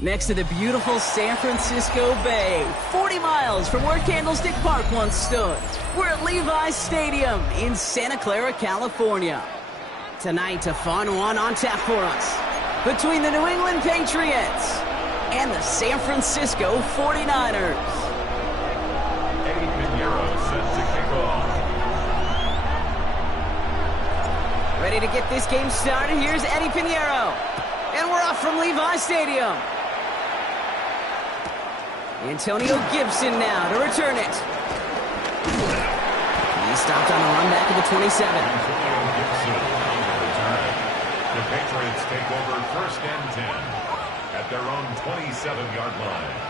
Next to the beautiful San Francisco Bay, 40 miles from where Candlestick Park once stood. We're at Levi's Stadium in Santa Clara, California. Tonight, a fun one on tap for us between the New England Patriots and the San Francisco 49ers. Eddie Pinheiro set to kick off. Ready to get this game started? Here's Eddie Pinheiro. And we're off from Levi's Stadium. Antonio Gibson now to return it. He stopped on a run back at the 27. Antonio Gibson on the return. The Patriots take over 1st and 10 at their own 27-yard line.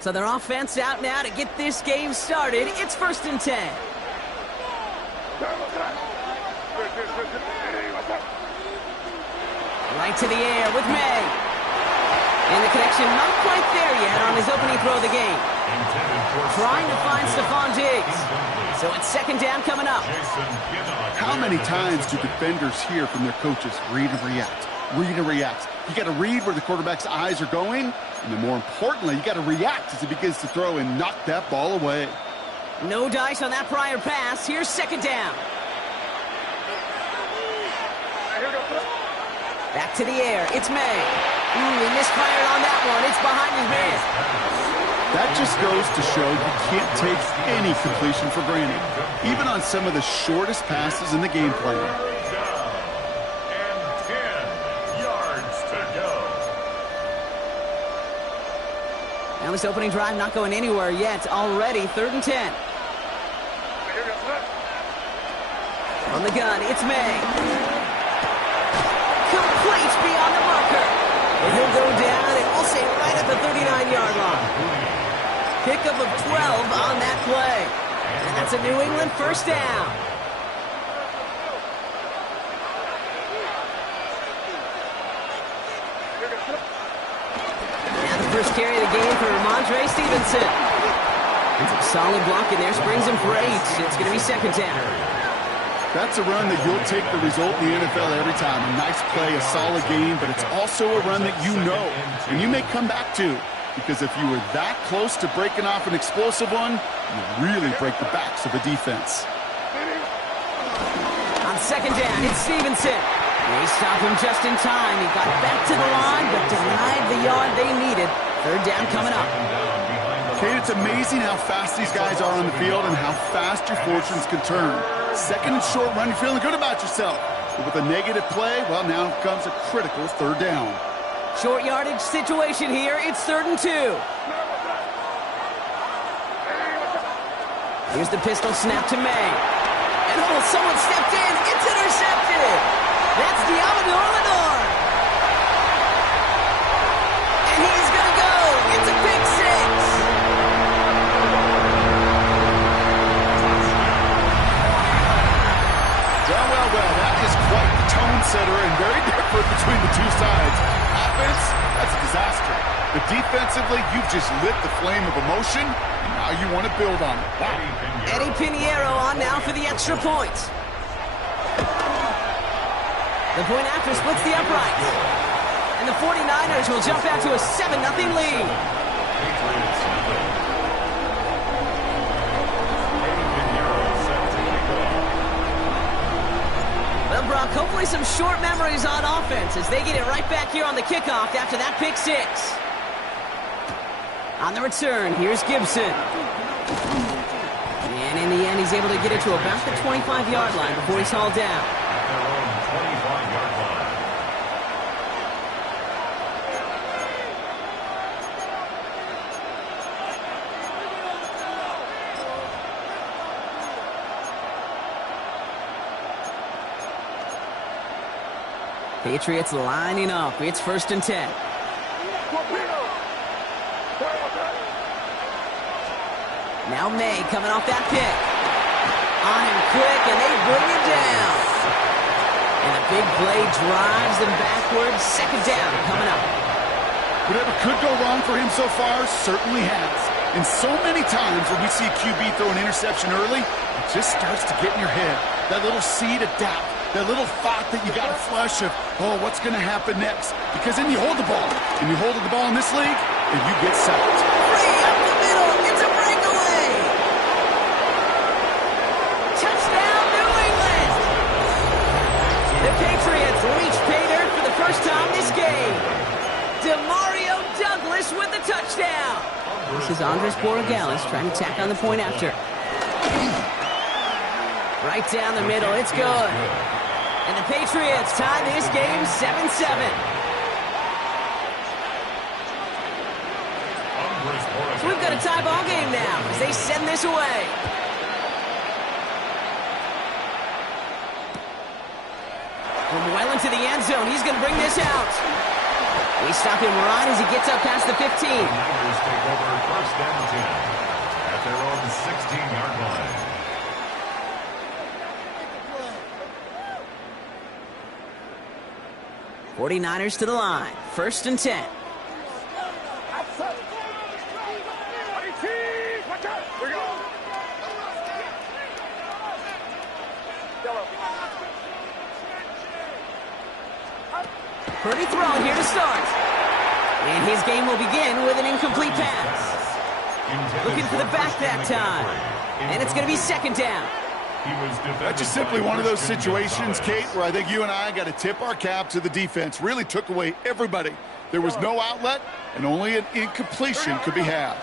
So their offense out now to get this game started. It's 1st and 10. Right to the air with May. And the connection not quite there yet on his opening throw of the game. Trying to find Stephon Diggs. So it's 2nd down coming up. How many times do defenders hear from their coaches, read and react, read and react? You got to read where the quarterback's eyes are going, and then more importantly, you got to react as he begins to throw and knock that ball away. No dice on that prior pass. Here's 2nd down. Back to the air. It's May. He misfired on that one. It's behind his man. That just goes to show you can't take any completion for granted, even on some of the shortest passes in the game plan. Now this opening drive not going anywhere yet. Already 3rd and 10. On the gun, it's May. Complete beyond the marker. And he'll go down, and we'll say right at the 39-yard line. Pickup of 12 on that play. And that's a New England 1st down. First carry of the game for Ramondre Stevenson. It's a solid block in there, springs him for 8. It's going to be 2nd down. That's a run that you'll take the result in the NFL every time. A nice play, a solid game, but it's also a run that you know and you may come back to, because if you were that close to breaking off an explosive one, you really break the backs of a defense. On 2nd down, it's Stevenson. They stopped him just in time. He got back to the line, but denied the yard they needed. 3rd down coming up. Kate, it's amazing how fast these guys are on the field and how fast your fortunes can turn. 2nd and short run, you're feeling good about yourself. But with a negative play, well, now comes a critical 3rd down. Short yardage situation here. It's 3rd and 2. Here's the pistol snap to May. And oh, someone stepped in. It's intercepted. That's Diamador Lenore. And he's going to go. It's a pick 6. between the two sides. Offense, that's a disaster. But defensively, you've just lit the flame of emotion, and now you want to build on it. Wow. Eddie Pinheiro on now for the extra point. The point after splits the uprights. And the 49ers will jump out to a 7-0 lead. Well, Brock, hopefully some short memories on offense as they get it right back here on the kickoff after that pick six. On the return, here's Gibson. And in the end, he's able to get it to about the 25-yard line before he's hauled down. At their own 25-yard line. Patriots lining up. It's 1st and 10. Now May coming off that pick. On him quick, and they bring him down. And a big play drives them backwards. 2nd down coming up. Whatever could go wrong for him so far certainly has. And so many times when we see QB throw an interception early, it just starts to get in your head. That little seed of doubt. That little thought that you got a flush of, oh, what's going to happen next? Because then you hold the ball, and you hold the ball in this league, and you get sacked. Free up the middle. It's a breakaway. Touchdown, New England. The Patriots reach pay dirt for the first time this game. DeMario Douglas with the touchdown. This is Andres Borregales trying to tack on the point after. Right down the middle. It's good. And the Patriots tie this game 7-7. So we've got a tie ball game now as they send this away. From well into the end zone, he's going to bring this out. We stop him right as he gets up past the 15. The Niners take over 1st and 10 at their own 16-yard line. 49ers to the line. 1st and 10. Purdy throwing here to start. And his game will begin with an incomplete pass. Looking for the back that time. And it's going to be 2nd down. That's just simply one of those situations, Kate, where I think you and I got to tip our cap to the defense. Really took away everybody. There was no outlet, and only an incompletion could be had.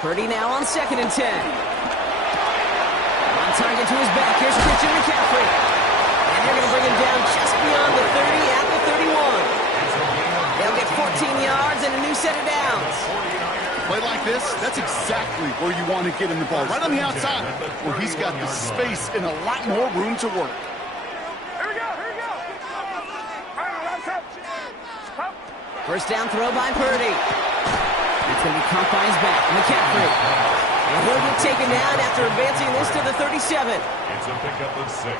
Purdy now on 2nd and 10. On target to his back. Here's Christian McCaffrey. And they're going to bring him down just beyond the 30 at the 31. They'll get 14 yards and a new set of downs. Play like this, that's exactly where you want to get him the ball. Right on the outside, where he's got the space and a lot more room to work. Here we go. 1st down throw by Purdy. It's going to be caught by his back. McCaffrey. And he'll get taken down after advancing this to the 37. It's a pickup of 6.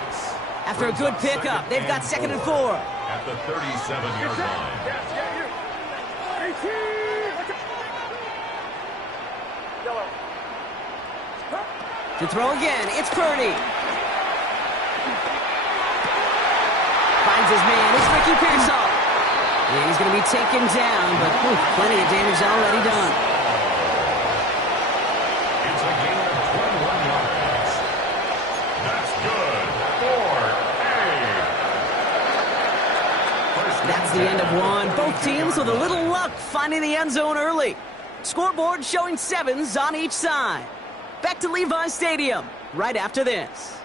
After a good pickup, they've got 2nd and 4. At the 37-yard line. To throw again, it's Purdy. Finds his man, it's Ricky Pearsall. And he's going to be taken down, but plenty of damage already done. It's a gain of 21 yards. That's good for a. That's the end of one. Both teams with a little luck finding the end zone early. Scoreboard showing 7s on each side. Back to Levi's Stadium right after this.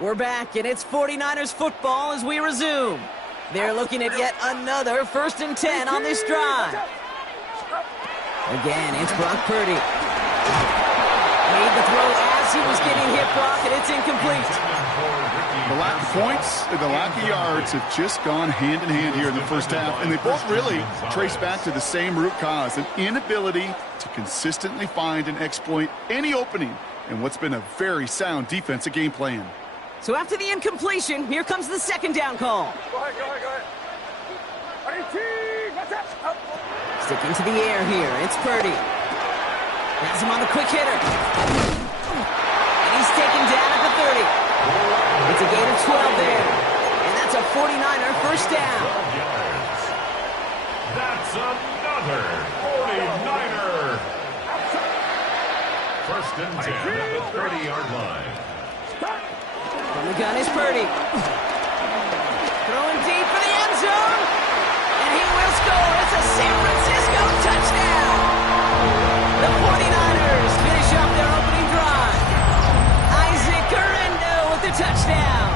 We're back, and it's 49ers football as we resume. They're looking at yet another 1st and 10 on this drive. Again, it's Brock Purdy. Made the throw as he was getting hit, Brock, and it's incomplete. The lack of points and the lack of yards have just gone hand in hand here in the first half, and they both really trace back to the same root cause, an inability to consistently find and exploit any opening in what's been a very sound defensive game plan. So after the incompletion, here comes the second down call. Go ahead, go ahead, go ahead. Sticking to the air here, it's Purdy. Has him on the quick hitter. And he's taken down at the 30. It's a gain of 12 there. And that's a 49er first down. That's another 49er. First and 10 at the 30-yard line. From the gun is Purdy. Throwing deep for the end zone. And he will score. It's a San Francisco touchdown. The 49ers finish up their opening drive. Isaac Guerrero with the touchdown.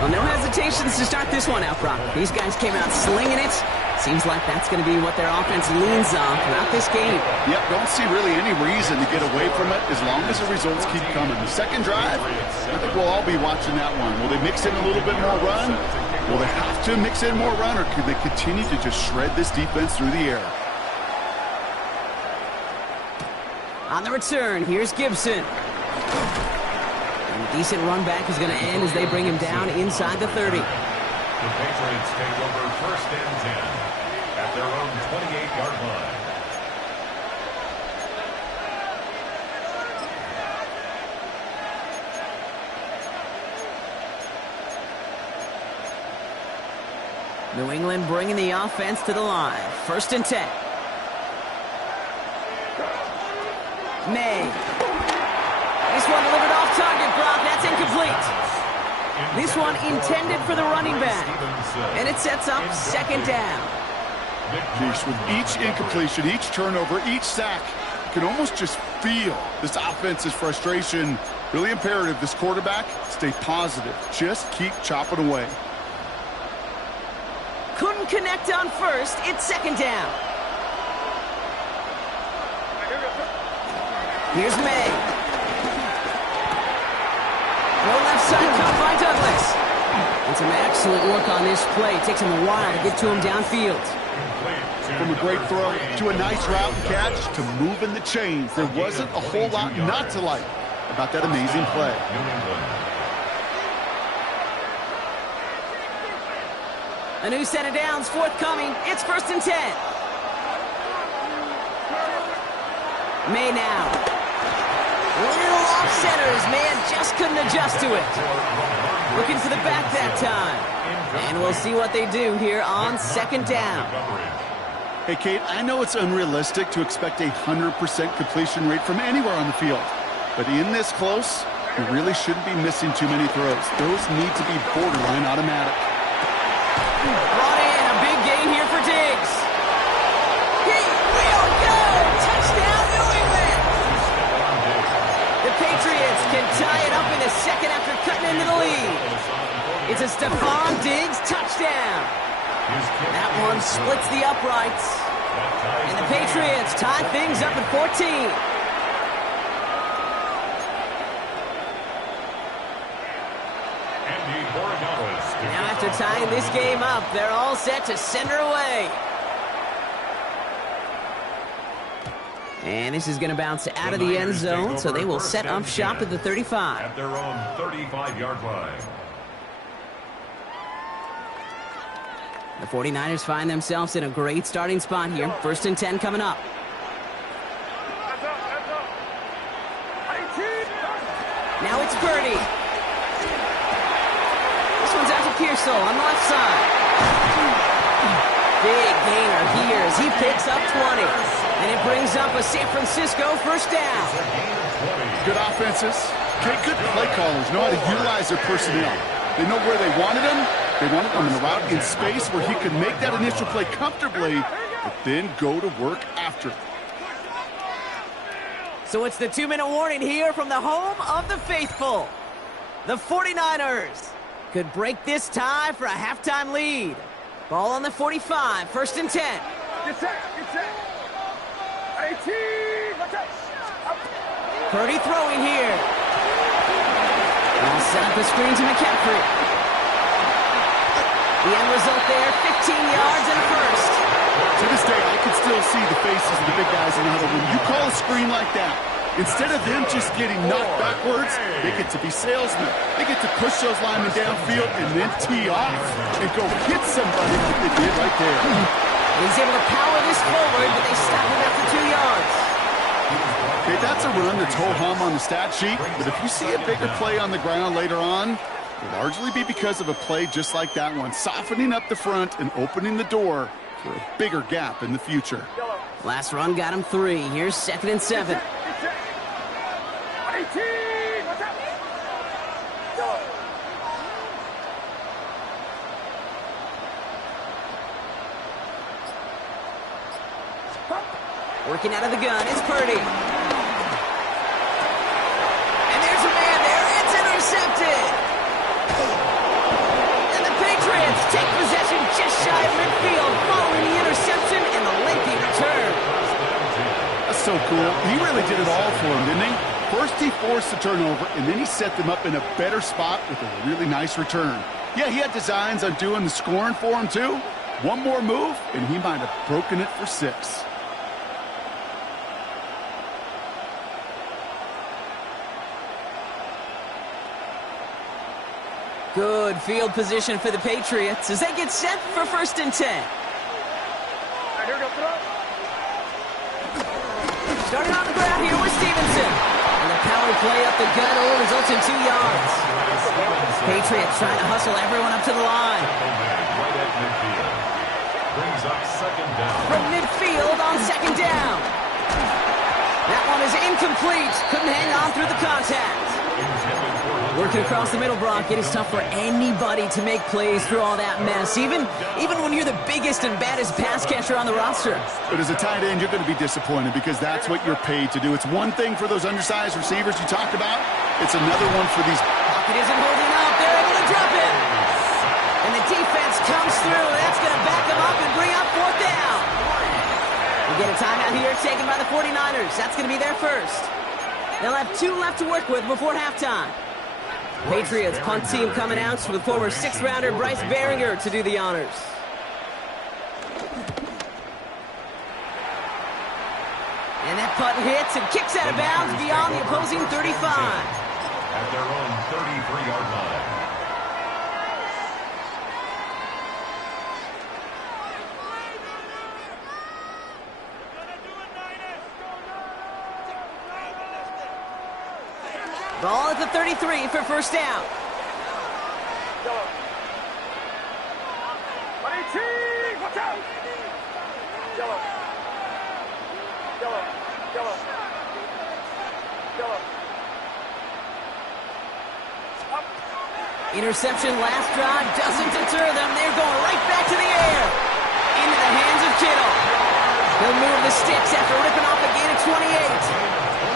Well, no hesitations to start this one out, Brock. These guys came out slinging it. Seems like that's going to be what their offense leans on throughout this game. Yep, don't see really any reason to get away from it as long as the results keep coming. The second drive, I think we'll all be watching that one. Will they mix in a little bit more run? Will they have to mix in more run, or could they continue to just shred this defense through the air? On the return, here's Gibson. And a decent run back is going to end as they bring him down inside the 30. The Patriots take over first and 10 at their own 28-yard line. New England bringing the offense to the line. First and 10. May. This one delivered off target, Brock. That's incomplete. This one intended for the running back. And it sets up second down. Geez, with each incompletion, each turnover, each sack, you can almost just feel this offense's frustration. Really imperative, this quarterback, stay positive. Just keep chopping away. Couldn't connect on first. It's second down. Here's May. No left side cut by Douglas. And some excellent work on this play. It takes him a while to get to him downfield. From a great throw to a nice route and catch to moving the chains. There wasn't a whole lot not to like about that amazing play. A new set of downs forthcoming. It's first and 10. May now. Little off centers. Man just couldn't adjust to it. Looking for the back that time. And we'll see what they do here on second down. Hey, Kate, I know it's unrealistic to expect a 100% completion rate from anywhere on the field. But in this close, you really shouldn't be missing too many throws. Those need to be borderline automatic. Brought in a big gain here for Diggs. He will go! Touchdown, New England! The Patriots can tie it up in a second after cutting into the lead. It's a Stephon Diggs touchdown. That one splits the uprights. And the Patriots tie things up at 14. Now after tying this game up, they're all set to send her away. And this is going to bounce out of the end zone, so they will set up shop at the 35. At their own 35-yard line. The 49ers find themselves in a great starting spot here. First and 10 coming up. Now it's Purdy. This one's out to Pearsall on the left side. Big gainer here as he picks up 20. And it brings up a San Francisco first down. Good offenses. Good play callers know how to utilize their personnel. They know where they wanted them. They wanted him in a route in space where he could make that initial play comfortably, but then go to work after. So it's the 2-minute warning here from the home of the faithful. The 49ers could break this tie for a halftime lead. Ball on the 45, first and 10. Get set, get set. 18, watch out. Purdy throwing here. I'll set up the screen to McCaffrey. The end result there, 15 yards and a first. To this day, I can still see the faces of the big guys in the huddle. When you call a screen like that, instead of them just getting knocked backwards, they get to be salesmen. They get to push those linemen downfield and then tee off and go hit somebody like they did right there. He's able to power this forward, but they stop him after 2 yards. Okay, that's a run that's ho-hum on the stat sheet, but if you see a bigger play on the ground later on, it'll largely be because of a play just like that one, softening up the front and opening the door for a bigger gap in the future. Last run got him 3. Here's 2nd and 7. 18! Watch out! Yellow. Working out of the gun is Purdy. And there's a man there. It's intercepted. And the Patriots take possession just shy of midfield following the interception and the lengthy return. That's so cool. He really did it all for him, didn't he? First he forced the turnover, and then he set them up in a better spot with a really nice return. Yeah, he had designs on doing the scoring for him, too. One more move, and he might have broken it for 6. Good field position for the Patriots as they get set for 1st and 10. All right, here we go. Throw. Starting on the ground here with Stevenson. And the power play up the gut only results in 2 yards. Patriots trying to hustle everyone up to the line. Right at midfield. Brings up 2nd down. From midfield on 2nd down. That one is incomplete. Couldn't hang on through the contact. Working across the middle, Brock, it is tough for anybody to make plays through all that mess, even when you're the biggest and baddest pass catcher on the roster. But as a tight end, you're going to be disappointed because that's what you're paid to do. It's one thing for those undersized receivers you talked about. It's another one for these. Pocket isn't holding up. They're able to drop it. And the defense comes through. That's going to back them up and bring up 4th down. We get a timeout here taken by the 49ers. That's going to be their first. They'll have 2 left to work with before halftime. Patriots punt team coming out with former 6th-rounder Bryce Baringer to do the honors. And that punt hits and kicks out of bounds beyond the opposing 35. At their own 33-yard line. Ball at the 33 for 1st down. Yellow. 18! Watch out! Yellow. Yellow. Yellow. Yellow. Up. Interception last drive doesn't deter them. They're going right back to the air. Into the hands of Kittle. He'll move the sticks after ripping off a gain of 28.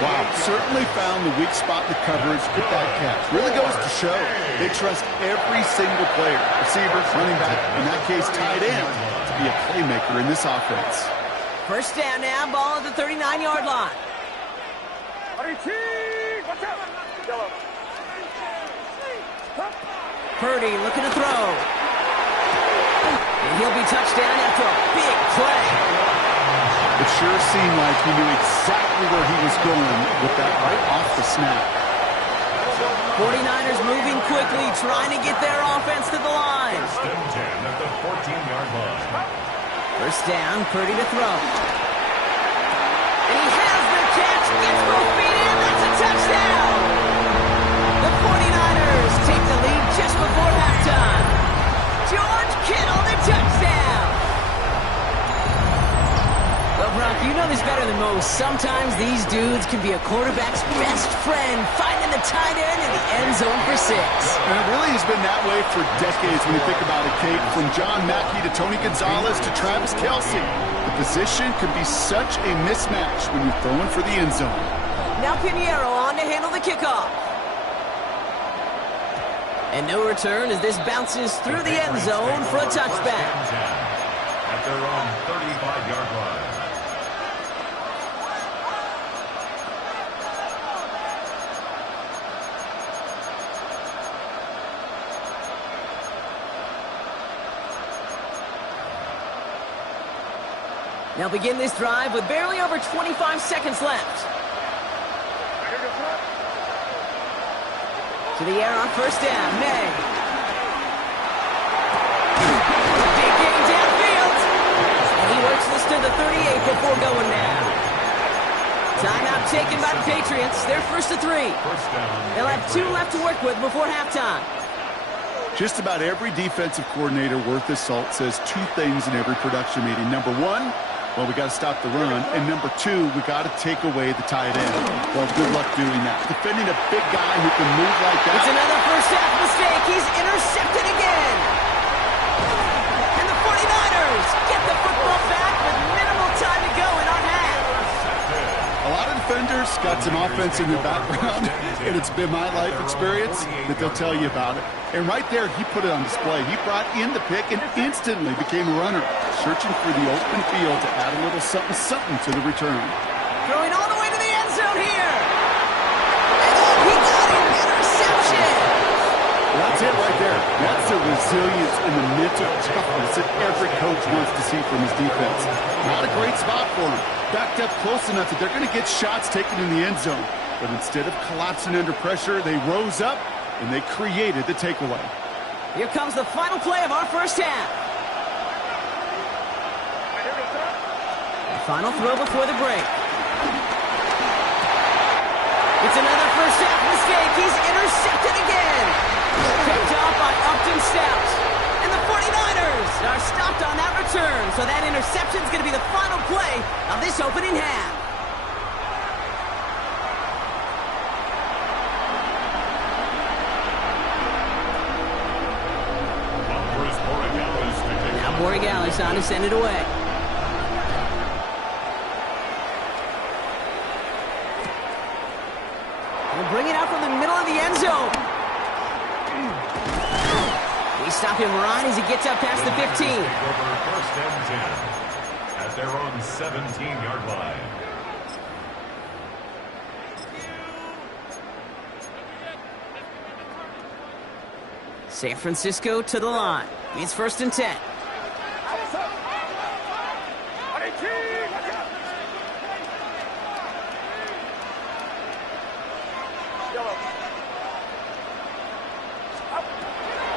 Wow, certainly found the weak spot in the coverage with that catch. Really goes to show they trust every single player, receiver, running back, in that case tight end, to be a playmaker in this offense. 1st down now, ball at the 39-yard line. 18! Watch out! Yellow. Purdy looking to throw. And he'll be touched down after a big play. It sure seemed like he knew exactly where he was going with that right off the snap. 49ers moving quickly, trying to get their offense to the line. 1st and 10 at the 14-yard line. 1st down, Purdy to throw. And he has the catch, gets both feet in, that's a touchdown! The 49ers take the lead just before halftime. George Kittle, the touchdown! Well, Brock, you know this better than most. Sometimes these dudes can be a quarterback's best friend, finding the tight end in the end zone for 6. And it really has been that way for decades when you think about it, Kate. From John Mackey to Tony Gonzalez to Travis Kelce. The position can be such a mismatch when you're throwing for the end zone. Now Pinheiro on to handle the kickoff. And no return as this bounces through the end zone for a touchback. At their own 35-yard line. They'll begin this drive with barely over 25 seconds left. To the air on first down, May. Big game downfield. And he works this to the 38 before going down. Timeout taken by the Patriots. They're first to 3. They'll have 2 left to work with before halftime. Just about every defensive coordinator worth his salt says 2 things in every production meeting. Number 1, well, we got to stop the run. And number 2, we got to take away the tight end. Well, good luck doing that. Defending a big guy who can move like that. It's another first half mistake. He's intercepted again. And the 49ers get the football back with minimal time to go in our half. A lot of defenders got some offense in their background, and it's been my life experience that they'll tell you about it. And right there, he put it on display. He brought in the pick and instantly became a runner, searching for the open field to add a little something to the return. Throwing all the way to the end zone here. And he got an interception. That's it right there. That's the resilience and the mental toughness that every coach wants to see from his defense. Not a great spot for him. Backed up close enough that they're going to get shots taken in the end zone. But instead of collapsing under pressure, they rose up and they created the takeaway. Here comes the final play of our first half. The final throw before the break. It's another first half mistake. He's intercepted again. Picked off by Upton Stout. And the 49ers are stopped on that return. So that interception is going to be the final play of this opening half. Now Borregales on to send it away. We'll bring it out from the middle of the end zone. They stop him right as he gets up past the 15. First and 10 at their own 17-yard line. San Francisco to the line. It's first and 10.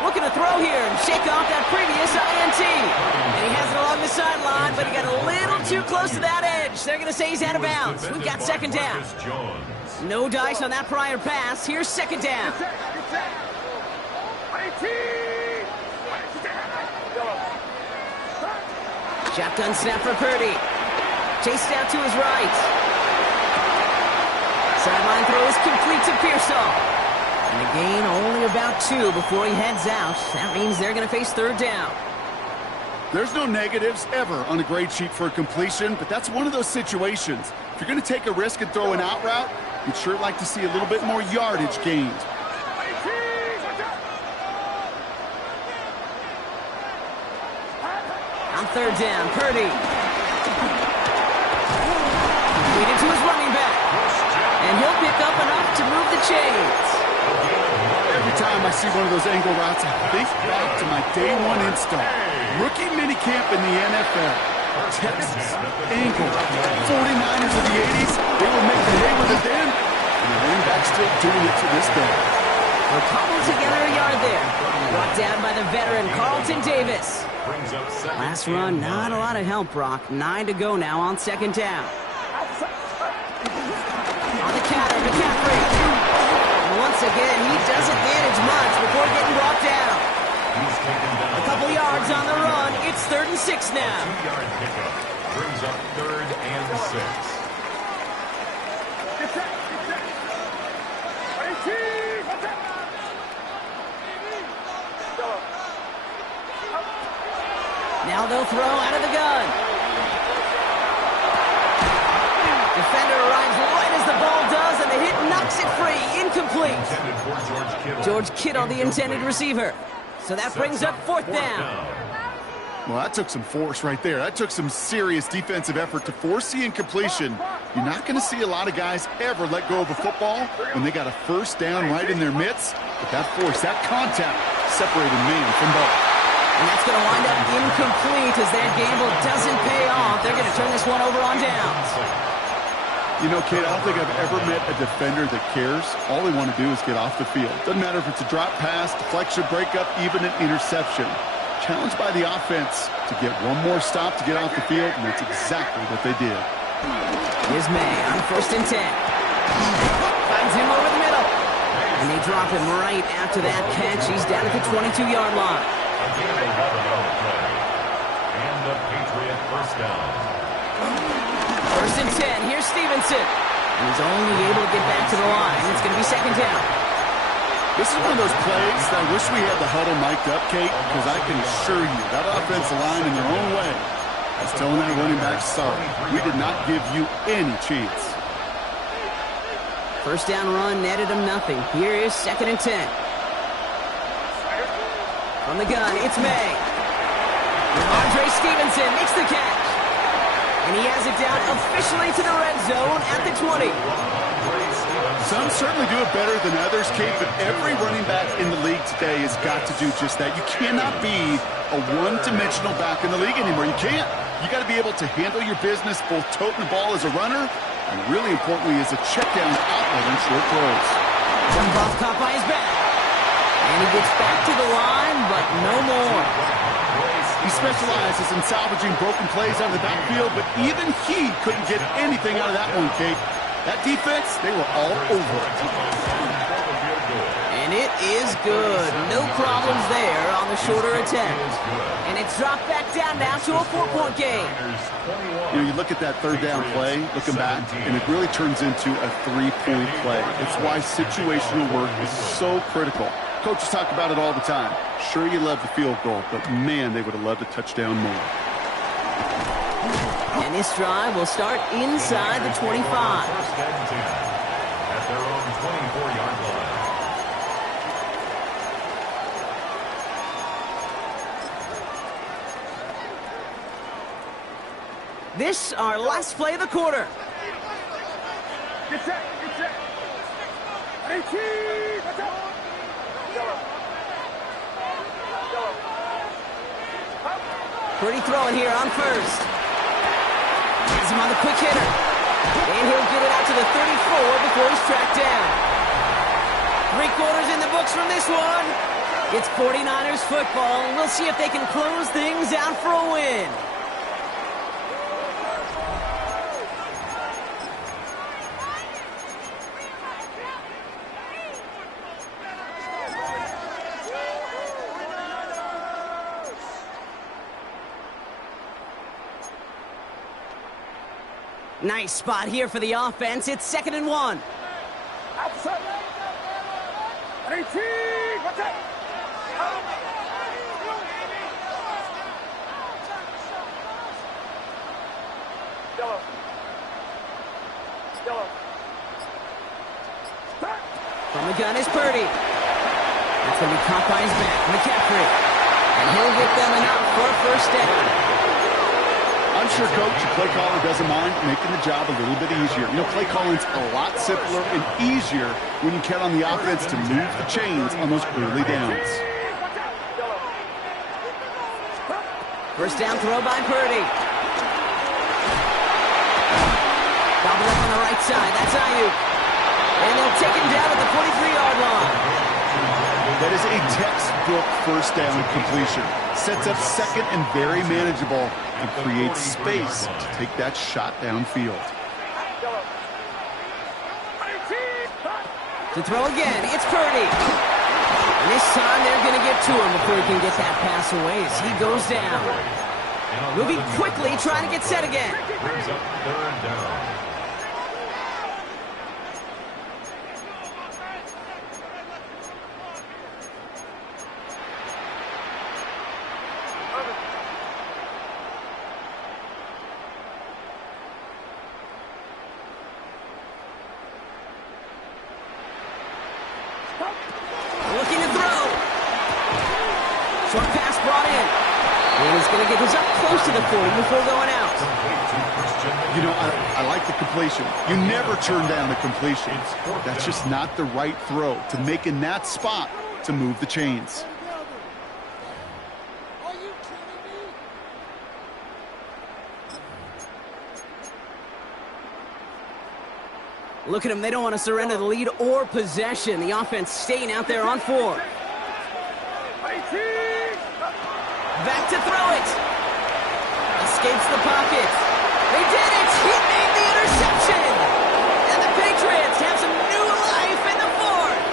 Looking to throw here and shake off that previous INT. And he has it along the sideline, but he got a little too close to that edge. They're going to say he's out of bounds. We've got second down. No dice on that prior pass. Here's second down. Shotgun snap for Purdy. Chased out to his right. Sideline throw is complete to Pearsall. And a gain only about 2 before he heads out. That means they're going to face third down. There's no negatives ever on a grade sheet for a completion, but that's one of those situations. If you're going to take a risk and throw an out route, you'd sure like to see a little bit more yardage gained. On third down, Purdy. Feed it to his running back. And he'll pick up enough to move the chains. Every time I see one of those angle routes, I think back to my day 1 install. Rookie minicamp in the NFL. Texas, angle, 49ers of the 80s. They were making hay with it then, and the running back's still doing it to this day. We'll cobble together a yard there. Brought down by the veteran Carlton Davis. Last run, not a lot of help, Brock. 9 to go now on second down. On the counter, McCaffrey. And once again, he doesn't manage much before getting brought down. A couple yards on the run. It's 3rd and 6 now. 2-yard pickup brings up 3rd and 6. Now they'll throw out of the gun. Defender arrives right as the ball does, and the hit knocks it free. Incomplete. George Kittle, the intended receiver. So that brings up 4th down. Well, that took some force right there. That took some serious defensive effort to force the incompletion. You're not going to see a lot of guys ever let go of a football when they got a first down right in their midst. But that force, that contact, separated man from ball. And that's going to wind up incomplete as that gamble doesn't pay off. They're going to turn this one over on downs. You know, Kate, I don't think I've ever met a defender that cares. All they want to do is get off the field. Doesn't matter if it's a drop pass, deflection, breakup, even an interception. Challenged by the offense to get one more stop to get off the field, and that's exactly what they did. Here's May on 1st and 10. Finds him over the middle. And they drop him right after that catch. He's down at the 22-yard line. And the Patriot first down. 1st and 10. Here's Stevenson. And he's only able to get back to the line. It's going to be 2nd down. This is one of those plays that I wish we had the huddle mic'd up, Kate, because I can assure you that offensive line in their own way is telling that running back, sorry, we did not give you any chance. 1st down run netted him nothing. Here is 2nd and 10. From the gun, it's May. Andre Stevenson makes the catch. And he has it down officially to the red zone at the 20. Some certainly do it better than others, Kate, but every running back in the league today has got to do just that. You cannot be a one-dimensional back in the league anymore. You can't. You got to be able to handle your business, both toting the ball as a runner, and really importantly as a check-down outlet on short throws. Jump off caught by his back. And he gets back to the line, but no more. He specializes in salvaging broken plays out of the backfield, but even he couldn't get anything out of that one, Kate. That defense, they were all over it. And it is good. No problems there on the shorter attempt. And it's dropped back down now to a 4-point game. You know, you look at that 3rd down play, looking back, and it really turns into a 3-point play. It's why situational work is so critical. Coaches talk about it all the time. Sure, you love the field goal, but man, they would have loved a touchdown more. And this drive will start inside the 25. 1st and 10 at their own 24-yard line. This our last play of the quarter. Get set, get set. 18, watch out. Yellow. Yellow. Pretty throwing here on 1st. He's him on the quick hitter. And he'll get it out to the 34 before he's tracked down. 3 quarters in the books from this one. It's 49ers football, and we'll see if they can close things out for a win. Nice spot here for the offense. It's 2nd and 1. Outside. 18, watch out. Yellow. Yellow. Start. From the gun is Purdy. That's going to be caught by his back. McCaffrey. And he'll get them enough for a 1st down. I'm sure, Coach, the play caller doesn't mind making the job a little bit easier. You know, play calling's a lot simpler and easier when you count on the offense to move the chains on those early downs. 1st down throw by Purdy. Bobbled up on the right side. That's Ayuk. And they'll take him down at the 43-yard line. That is a textbook 1st down completion. Sets up 2nd and very manageable and creates space to take that shot downfield. To throw again, it's Purdy. And this time they're going to get to him before he can get that pass away as he goes down. Moving quickly, trying to get set again. Brings up 3rd down. Looking to throw. Short pass brought in. And he's going to get this up close to the 40 before going out. You know, I like the completion. You never turn down a completion. That's just not the right throw to make in that spot to move the chains. Look at them. They don't want to surrender the lead or possession. The offense staying out there on 4. Back to throw it. Escapes the pocket. They did it. He made the interception. And the Patriots have some new life in the 4th.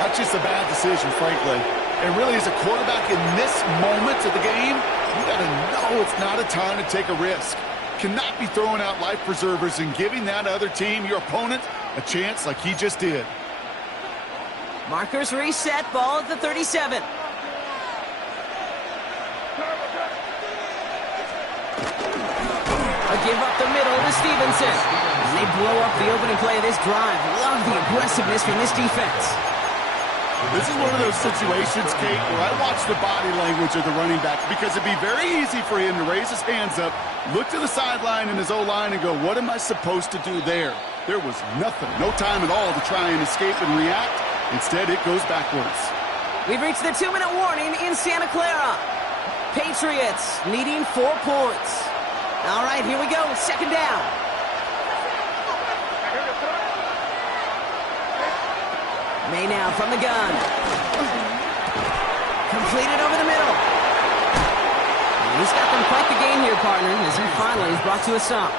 That's just a bad decision, frankly. And really, as a quarterback in this moment of the game, you got to know it's not a time to take a risk. Cannot be throwing out life preservers and giving that other team, your opponent, a chance like he just did. Markers reset. Ball at the 37. A give up the middle to Stevenson. And they blow up the opening play of this drive. Love the aggressiveness from this defense. This is one of those situations, Kate, where I watch the body language of the running back because it'd be very easy for him to raise his hands up, look to the sideline in his O-line and go, what am I supposed to do there? There was nothing, no time at all to try and escape and react. Instead, it goes backwards. We've reached the 2-minute warning in Santa Clara. Patriots needing 4 points. All right, here we go. 2nd down. May now from the gun. Completed over the middle. And he's got them quite the game here, partner, as he finally is brought to a stop.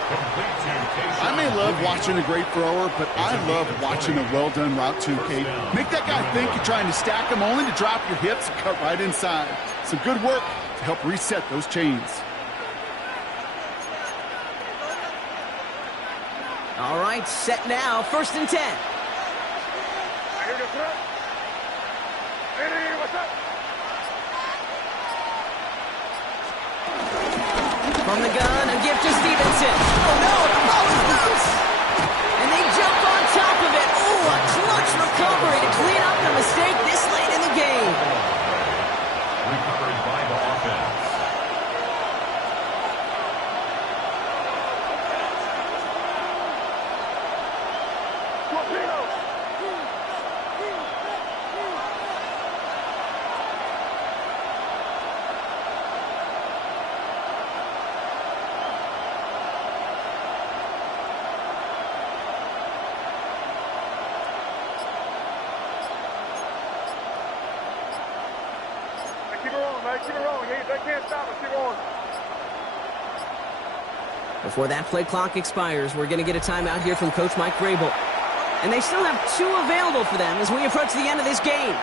I may love watching a great thrower, but I love watching a well-done route too, Kate. Make that guy think you're trying to stack him only to drop your hips and cut right inside. Some good work to help reset those chains. All right, set now. 1st and 10. From the gun, a gift to Stevenson. Oh no, the ball is loose! And they jump on top of it. Oh, a clutch recovery to clean up the mistake this late in the game. Recovered by the offense. Keep it rolling. They can't stop us. Keep going. Before that play clock expires, we're going to get a timeout here from Coach Mike Vrabel. And they still have 2 available for them as we approach the end of this game.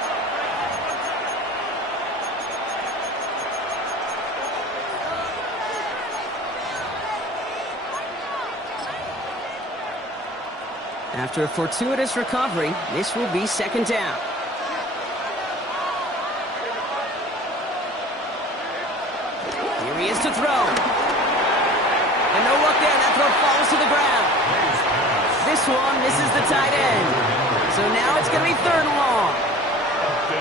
After a fortuitous recovery, this will be 2nd down. Here he is to throw. And no look there. That throw falls to the ground. This one misses the tight end. So now it's going to be 3rd and long.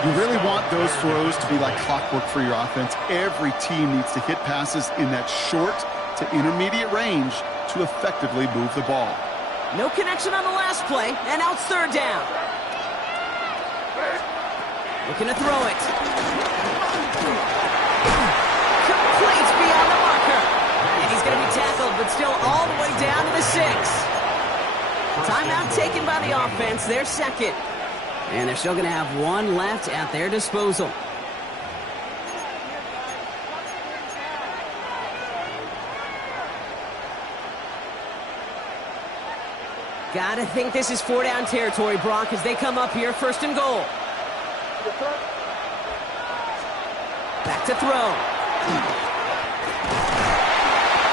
You really want those throws to be like clockwork for your offense. Every team needs to hit passes in that short to intermediate range to effectively move the ball. No connection on the last play, and now it's 3rd down. Looking to throw it. Complete beyond the marker. And he's going to be tackled, but still all the way down to the 6. Timeout taken by the offense, their 2nd. And they're still going to have 1 left at their disposal. Gotta think this is 4-down territory, Brock, as they come up here, 1st and goal. Back to throw.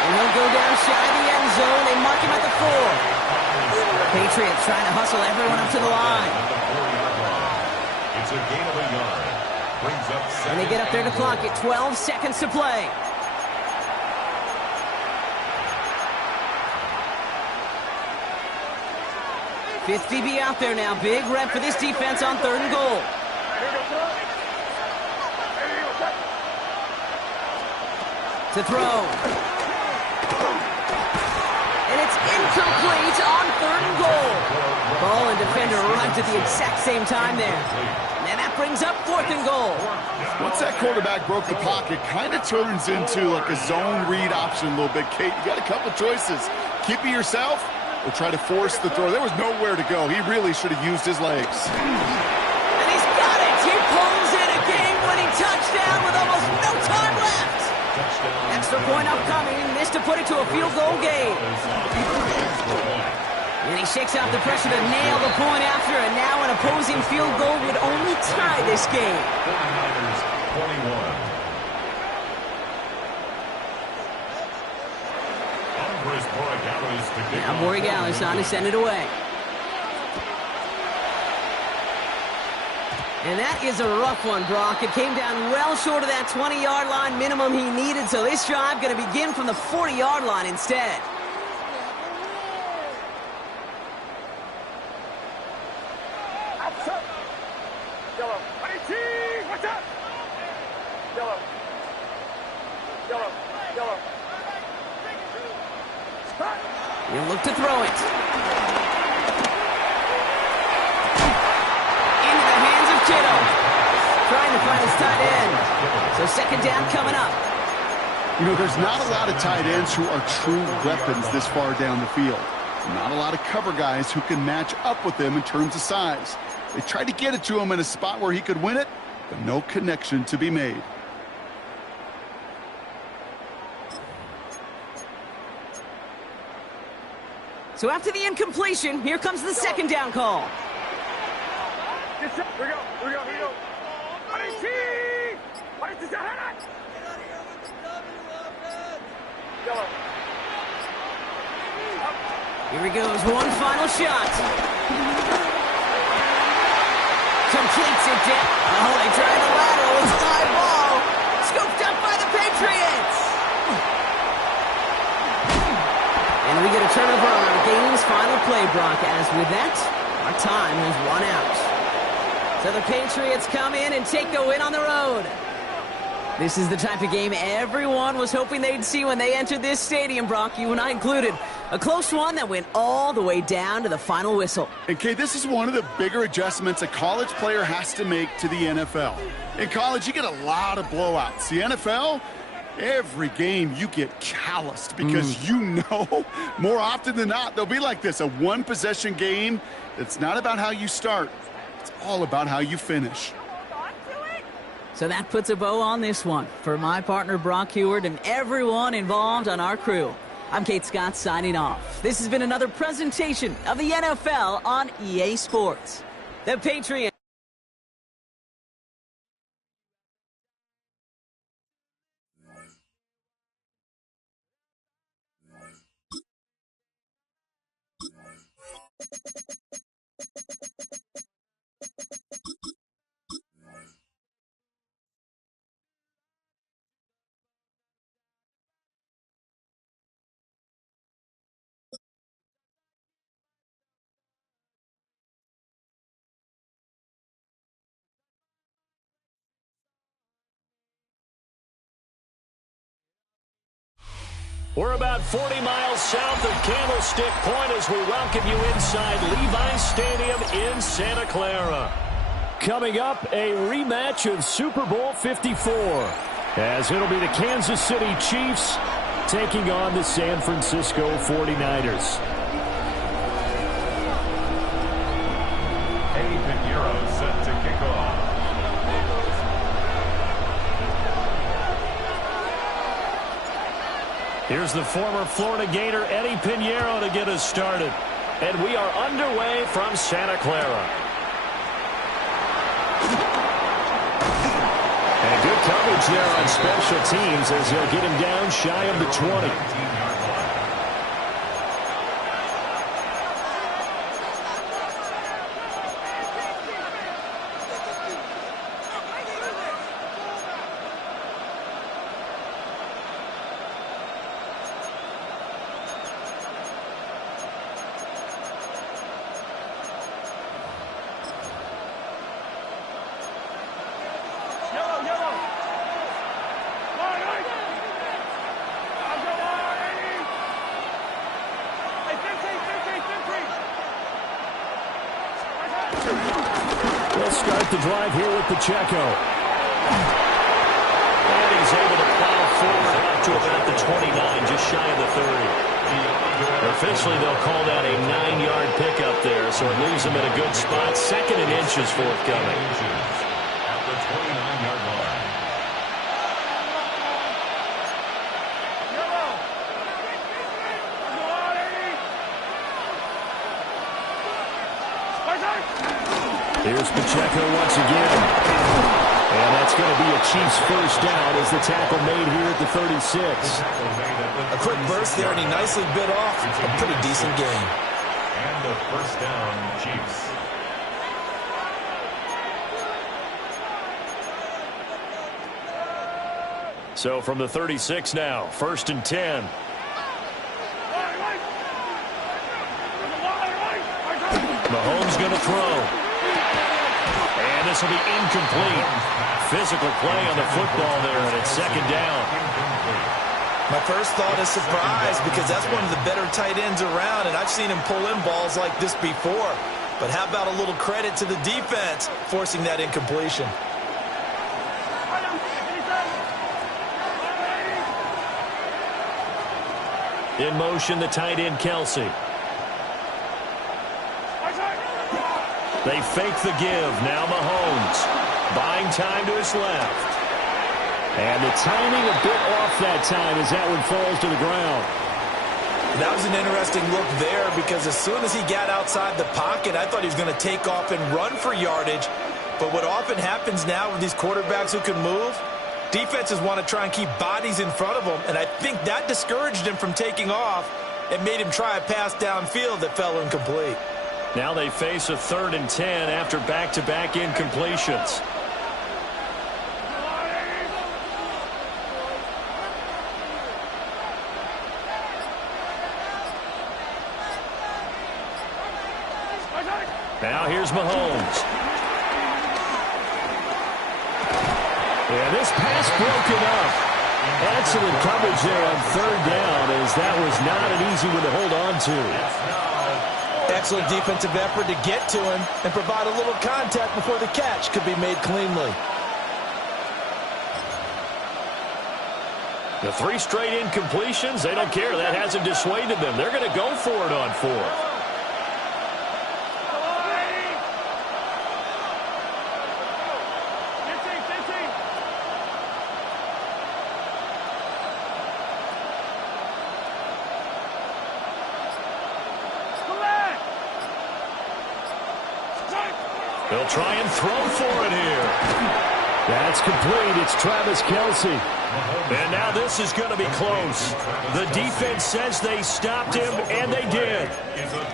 And he'll go down shy of the end zone. They mark him at the 4. Patriots trying to hustle everyone up to the line. It's a gain of a yard. Brings up 2nd. And they get up there to clock it. 12 seconds to play. Fifth DB out there now. Big rep for this defense on 3rd and goal. To throw. And it's incomplete on 3rd and goal. Ball and defender arrived at the exact same time there. And that brings up 4th and goal. Once that quarterback broke the pocket, kind of turns into like a zone read option a little bit, Kate. You got a couple choices. Keep it yourself or try to force the throw. There was nowhere to go. He really should have used his legs. And he's got it. He pulls in a game-winning touchdown with almost no time left. Extra point upcoming. Missed to put it to a field goal game. And he shakes off the pressure to nail the point after, and now an opposing field goal would only tie this game. 49ers 21. Now Borregales on to send it away. And that is a rough one, Brock. It came down well short of that 20-yard line minimum he needed, so this drive going to begin from the 40-yard line instead. Yellow. Watch out! Yellow. Yellow. Yellow. He'll look to throw it. Into the hands of Kittle. Trying to find his tight end. So second down coming up. You know, there's not a lot of tight ends who are true weapons this far down the field. Not a lot of cover guys who can match up with them in terms of size. They tried to get it to him in a spot where he could win it, but no connection to be made. So after the incompletion, here comes the second down call. Here we go. Yellow. Here he goes, one final shot. Completes it down. Oh, they tried the lateral. It's a live ball. Scooped up by the Patriots. And we get a turnover on our game's final play, Brock. As with that, our time has run out. So the Patriots come in and take the win on the road. This is the type of game everyone was hoping they'd see when they entered this stadium, Brock, you and I included. A close one that went all the way down to the final whistle. And, Kay, this is one of the bigger adjustments a college player has to make to the NFL. In college, you get a lot of blowouts. The NFL, every game you get calloused because you know more often than not they'll be like this, a one-possession game. It's not about how you start. It's all about how you finish. So that puts a bow on this one. For my partner, Brock Heward, and everyone involved on our crew, I'm Kate Scott signing off. This has been another presentation of the NFL on EA Sports. The Patriots. We're about 40 miles south of Candlestick Point as we welcome you inside Levi's Stadium in Santa Clara. Coming up, a rematch of Super Bowl 54, as it'll be the Kansas City Chiefs taking on the San Francisco 49ers. H2H set to kick off. Here's the former Florida Gator Eddie Pinheiro to get us started. And we are underway from Santa Clara. And good coverage there on special teams as they'll get him down shy of the 20. They'll start the drive here with Pacheco. And he's able to plow forward out to about the 29, just shy of the 30. The Officially, they'll call that a 9-yard pickup there, so it leaves them at a good spot. 2nd and inches forthcoming. At the 29-yard line. Here's Pacheco once again. And that's going to be a Chiefs first down as the tackle made here at the 36. A quick burst there, and he nicely bit off a pretty decent gain. And the first down, Chiefs. So from the 36 now, 1st and 10. Mahomes going to throw. And this will be incomplete. Physical play on the football there, and it's 2nd down. My first thought is surprise, because that's one of the better tight ends around, and I've seen him pull in balls like this before. But how about a little credit to the defense forcing that incompletion? In motion, the tight end, Kelsey. They fake the give. Now Mahomes buying time to his left. And the timing a bit off that time as that one falls to the ground. That was an interesting look there, because as soon as he got outside the pocket, I thought he was going to take off and run for yardage. But what often happens now with these quarterbacks who can move, defenses want to try and keep bodies in front of them, and I think that discouraged him from taking off and made him try a pass downfield that fell incomplete. Now they face a 3rd and 10 after back-to-back incompletions. Now here's Mahomes. And this pass broken up. Excellent coverage there on 3rd down, as that was not an easy one to hold on to. Excellent defensive effort to get to him and provide a little contact before the catch could be made cleanly. The 3 straight incompletions, they don't care. That hasn't dissuaded them. They're going to go for it on 4th. They'll try and throw for it here. That's complete. It's Travis Kelce. And now this is going to be close. The defense says they stopped him, and they did.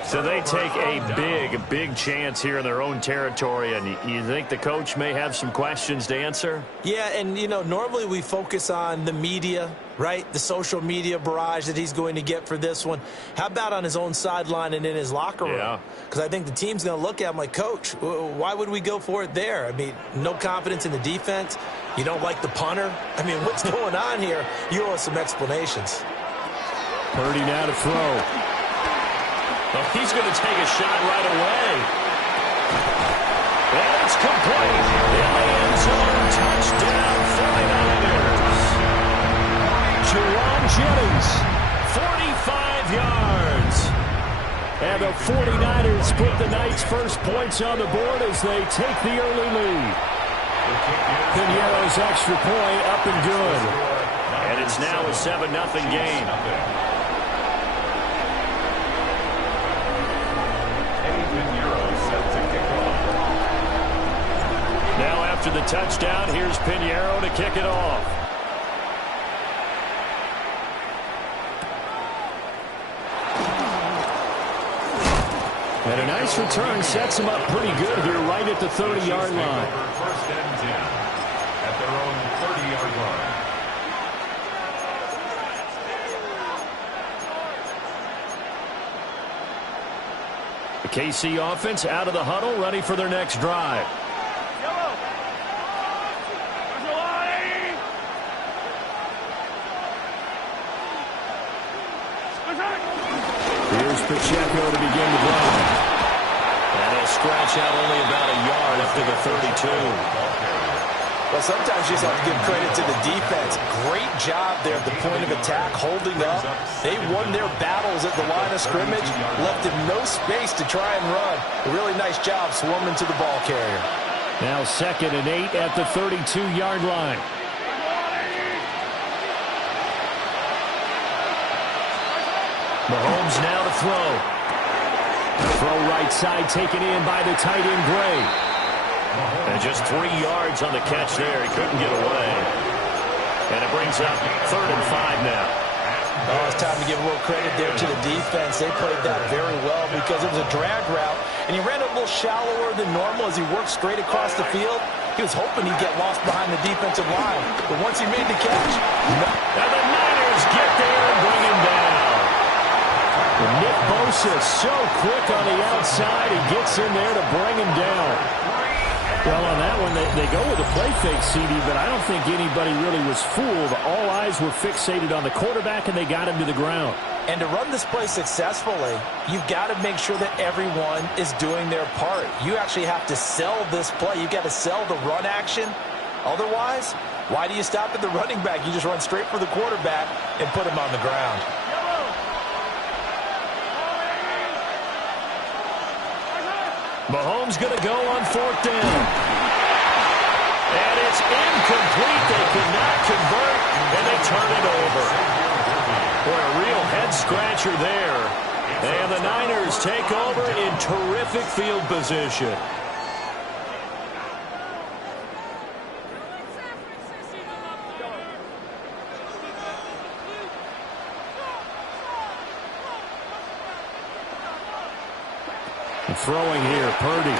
So they take a big chance here in their own territory. And you think the coach may have some questions to answer? Yeah, and, you know, normally we focus on the media, right? The social media barrage that he's going to get for this one. How about on his own sideline and in his locker room? Yeah. Because I think the team's going to look at him like, Coach, why would we go for it there? I mean, no confidence in the defense. You don't like the punter? I mean, what's going on here? You owe us some explanations. Purdy now to throw. Well, he's going to take a shot right away. And it's complete. In the end zone, touchdown 49ers. Jerome Jennings, 45 yards. And the 49ers put the Knights' first points on the board as they take the early lead. Piñeiro's extra point up and good. And it's now a 7-0 game. Now after the touchdown, here's Piñeiro to kick it off. And a nice return sets him up pretty good here right at the 30-yard line. First and 10 at their own 30-yard line. The KC offense out of the huddle, ready for their next drive. Here's Pacheco to begin the drive. And he'll scratch out only about a yard up to the 32. Well, sometimes you just have to give credit to the defense. Great job there at the point of attack, holding up. They won their battles at the line of scrimmage, left him no space to try and run. A really nice job swarming to the ball carrier. Now 2nd and 8 at the 32-yard line. Mahomes now to throw. Throw right side taken in by the tight end Gray. And just 3 yards on the catch there. He couldn't get away. And it brings up 3rd and 5 now. Oh, it's time to give a little credit there to the defense. They played that very well because it was a drag route, and he ran a little shallower than normal as he worked straight across the field. He was hoping he'd get lost behind the defensive line, but once he made the catch, and the Niners get there and bring him down. Nick Bosa so quick on the outside. He gets in there to bring him down. Well, on that one, they go with a play fake, CD, but I don't think anybody really was fooled. All eyes were fixated on the quarterback, and they got him to the ground. And to run this play successfully, you've got to make sure that everyone is doing their part. You actually have to sell this play. You've got to sell the run action. Otherwise, why do you stop at the running back? You just run straight for the quarterback and put him on the ground. Mahomes going to go on 4th down. And it's incomplete. They could not convert, and they turn it over. Boy, a real head-scratcher there. And the Niners take over in terrific field position. Throwing here, Purdy.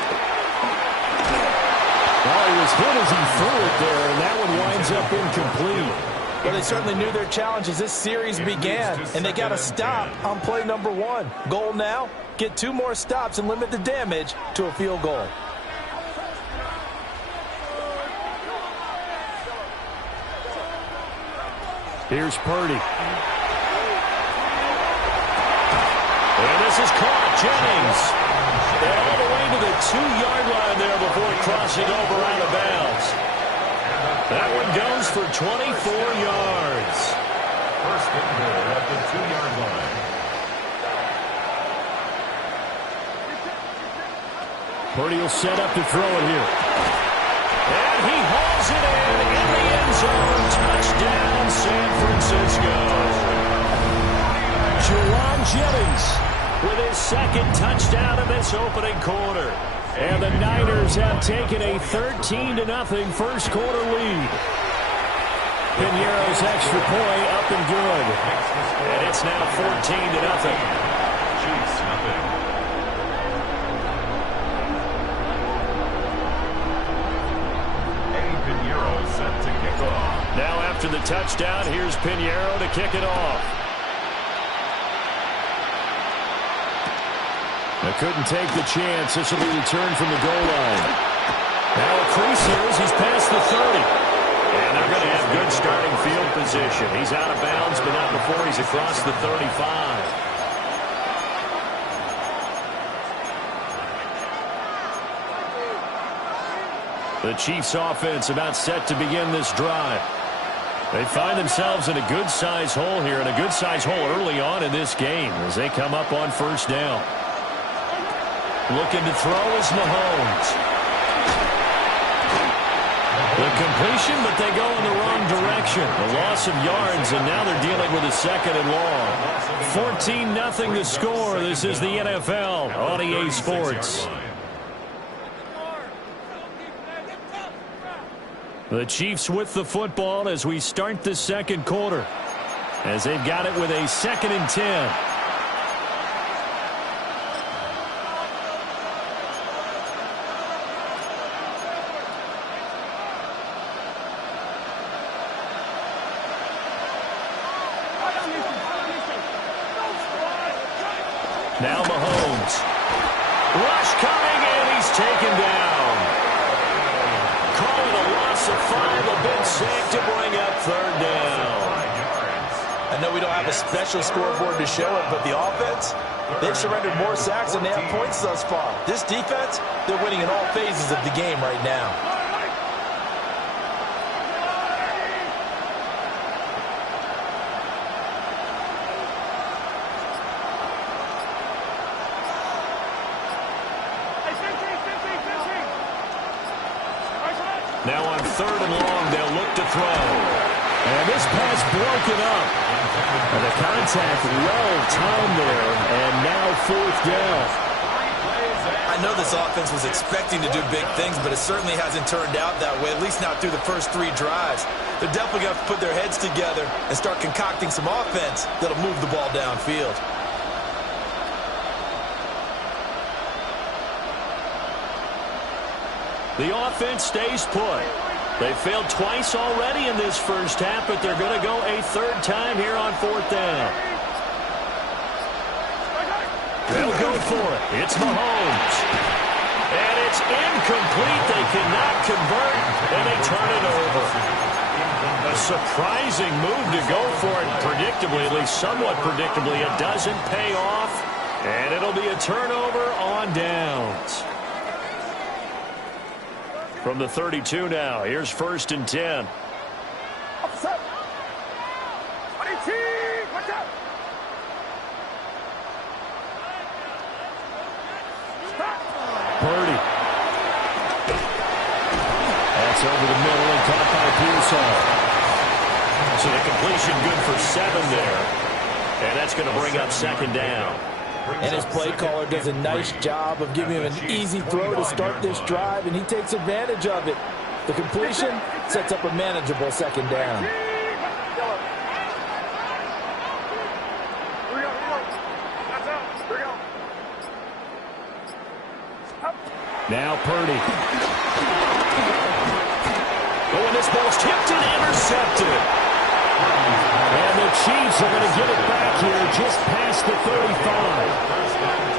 Oh, he was hit as he threw it there, and that one winds up incomplete. Well, they certainly knew their challenge as this series began, and they got a stop on play number 1. Goal now, get 2 more stops and limit the damage to a field goal. Here's Purdy. And this is caught. Jennings. And all the way to the 2-yard line there before crossing over out of bounds. That one goes for 24 yards. 1st and goal at the 2-yard line. Purdy will set up to throw it here. And he hauls it in the end zone. Touchdown, San Francisco. Juwan Jennings with his 2nd touchdown of this opening quarter. And the Niners have taken a 13-0 first quarter lead. Piñeiro's extra point up and good. And it's now 14-0. Chiefs nothing. Piñeiro set to kick off. Now after the touchdown, here's Piñeiro to kick it off. They couldn't take the chance. This will be returned from the goal line. Now a crease here as he's past the 30. And they're going to have good starting field position. He's out of bounds, but not before he's across the 35. The Chiefs offense about set to begin this drive. They find themselves in a good-sized hole here, and a good-sized hole early on in this game as they come up on 1st down. Looking to throw is Mahomes. The completion, but they go in the wrong direction. A loss of yards, and now they're dealing with a 2nd and long. 14-0 the score. This is the NFL on EA Sports. The Chiefs with the football as we start the 2nd quarter, as they've got it with a 2nd and 10. Now Mahomes. Rush coming, and he's taken down. Call it a loss of 5, a big sack to bring up 3rd down. I know we don't have a special scoreboard to show it, but the offense, they've surrendered more sacks than they have points thus far. This defense, they're winning in all phases of the game right now. Now on 3rd and long, they'll look to throw. And this pass broken up. And the contact well timed there, and now 4th down. I know this offense was expecting to do big things, but it certainly hasn't turned out that way, at least not through the first 3 drives. They're definitely going to have to put their heads together and start concocting some offense that'll move the ball downfield. The offense stays put. They failed twice already in this first half, but they're going to go a 3rd time here on 4th down. They'll go for it. It's Mahomes. And it's incomplete. They cannot convert, and they turn it over. A surprising move to go for it predictably, at least somewhat predictably. It doesn't pay off, and it'll be a turnover on downs. From the 32 now, here's 1st and 10. Purdy. That's over the middle and caught by Pearsall. So the completion good for 7 there. And that's going to bring up 2nd down. And his play caller does a nice job of giving him an easy throw to start this drive, and he takes advantage of it. The completion sets up a manageable 2nd down. Now Purdy. Oh, and this ball's tipped and intercepted. And the Chiefs are going to get it back here just past the 35.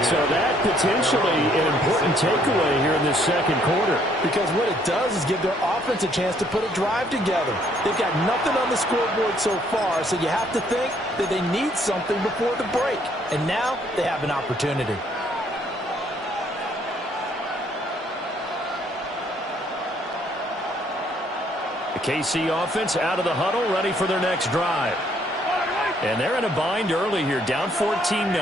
So that potentially an important takeaway here in this 2nd quarter. Because what it does is give their offense a chance to put a drive together. They've got nothing on the scoreboard so far, so you have to think that they need something before the break. And now they have an opportunity. The KC offense out of the huddle, ready for their next drive. And they're in a bind early here, down 14-0.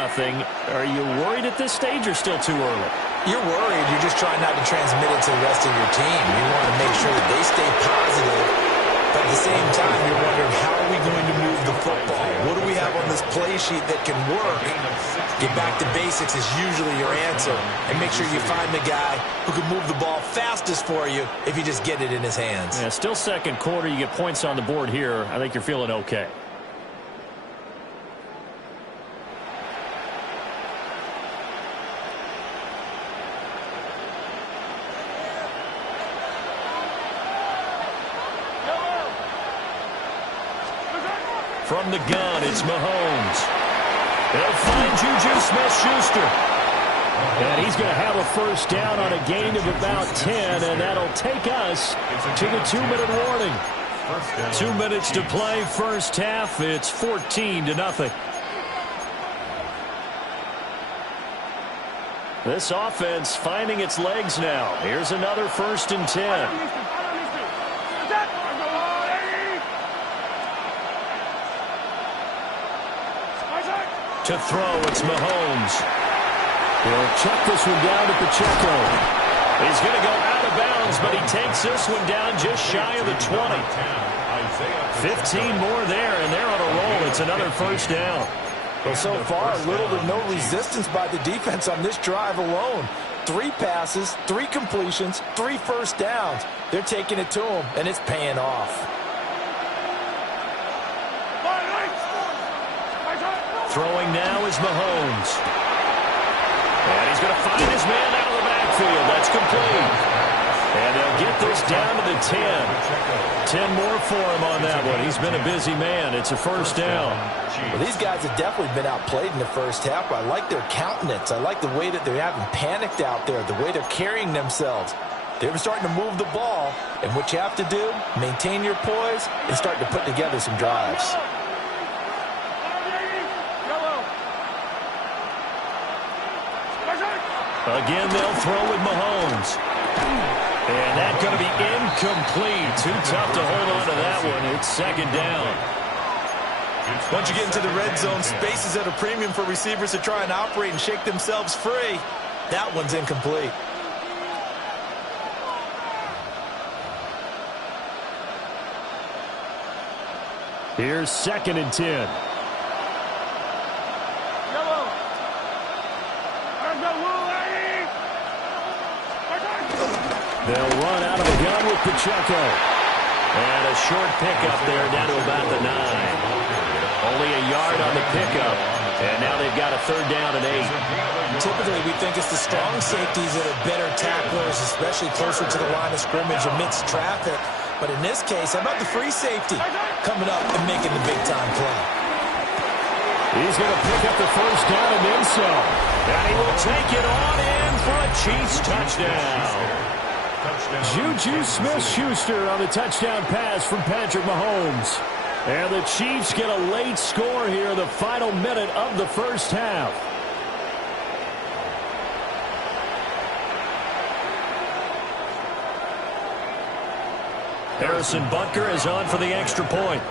Are you worried at this stage or still too early? You're worried. You're just trying not to transmit it to the rest of your team. You want to make sure that they stay positive. But at the same time, you're wondering, how are we going to move the football? What do we have on this play sheet that can work? Get back to basics is usually your answer. And make sure you find the guy who can move the ball fastest for you if you just get it in his hands. Yeah, still 2nd quarter. You get points on the board here. I think you're feeling okay. From the gun, it's Mahomes. They'll find Juju Smith-Schuster. And he's going to have a 1st down on a gain of about 10, and that'll take us to the 2-minute warning. 2 minutes to play, first half. It's 14-0. This offense finding its legs now. Here's another 1st and 10. To throw, it's Mahomes. He'll check this one down to Pacheco. He's going to go out of bounds, but he takes this one down just shy of the 20. 15 more there, and they're on a roll. It's another 1st down. Well, so far, little to no resistance by the defense on this drive alone. 3 passes, 3 completions, 3 1st downs. They're taking it to him, and it's paying off. Throwing now is Mahomes. And he's going to find his man out of the backfield. That's complete. And they'll get this down to the 10. 10 more for him on that one. He's been a busy man. It's a 1st down. Well, these guys have definitely been outplayed in the first half. I like their countenance. I like the way that they haven't panicked out there, the way they're carrying themselves. They're starting to move the ball. And what you have to do, maintain your poise and start to put together some drives. Again, they'll throw with Mahomes. And that's going to be incomplete. Too tough to hold on to that one. It's 2nd down. Once you get into the red zone, space is at a premium for receivers to try and operate and shake themselves free. That one's incomplete. Here's 2nd and 10. They'll run out of the gun with Pacheco. And a short pickup there down to about the 9. Only a yard on the pickup. And now they've got a 3rd down and 8. Typically, we think it's the strong safeties that are better tacklers, especially closer to the line of scrimmage amidst traffic. But in this case, how about the free safety coming up and making the big-time play? He's going to pick up the 1st down and then some. And he will take it on in for a Chiefs touchdown. Juju Smith-Schuster on the touchdown pass from Patrick Mahomes. And the Chiefs get a late score here, the final minute of the 1st half. Harrison Butker is on for the extra point.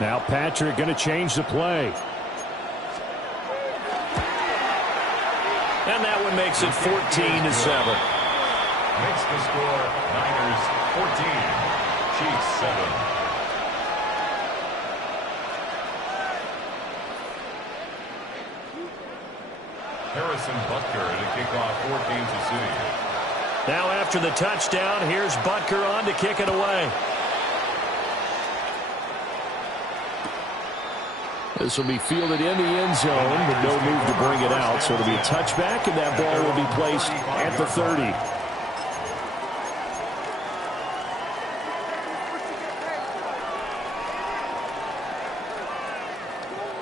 Now Patrick going to change the play. And that one makes it 14-7. Makes the score Niners 14, Chiefs 7. Harrison Butker to kick off for Kansas City. Now after the touchdown, here's Butker on to kick it away. This will be fielded in the end zone, but no move to bring it out. So it'll be a touchback, and that ball will be placed at the 30.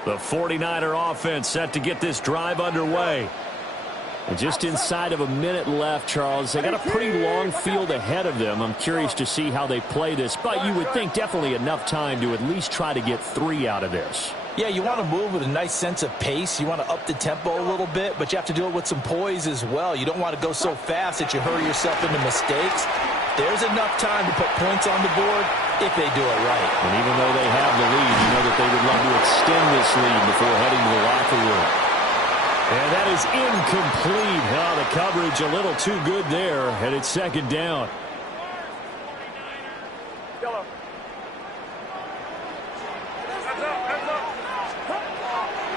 The 49er offense set to get this drive underway. And just inside of a minute left, Charles. They got a pretty long field ahead of them. I'm curious to see how they play this, but you would think definitely enough time to at least try to get 3 out of this. Yeah, you want to move with a nice sense of pace. You want to up the tempo a little bit, but you have to do it with some poise as well. You don't want to go so fast that you hurry yourself into mistakes. There's enough time to put points on the board if they do it right. And even though they have the lead, you know that they would love to extend this lead before heading to the locker room. And that is incomplete. Oh, the coverage a little too good there, and it's 2nd down.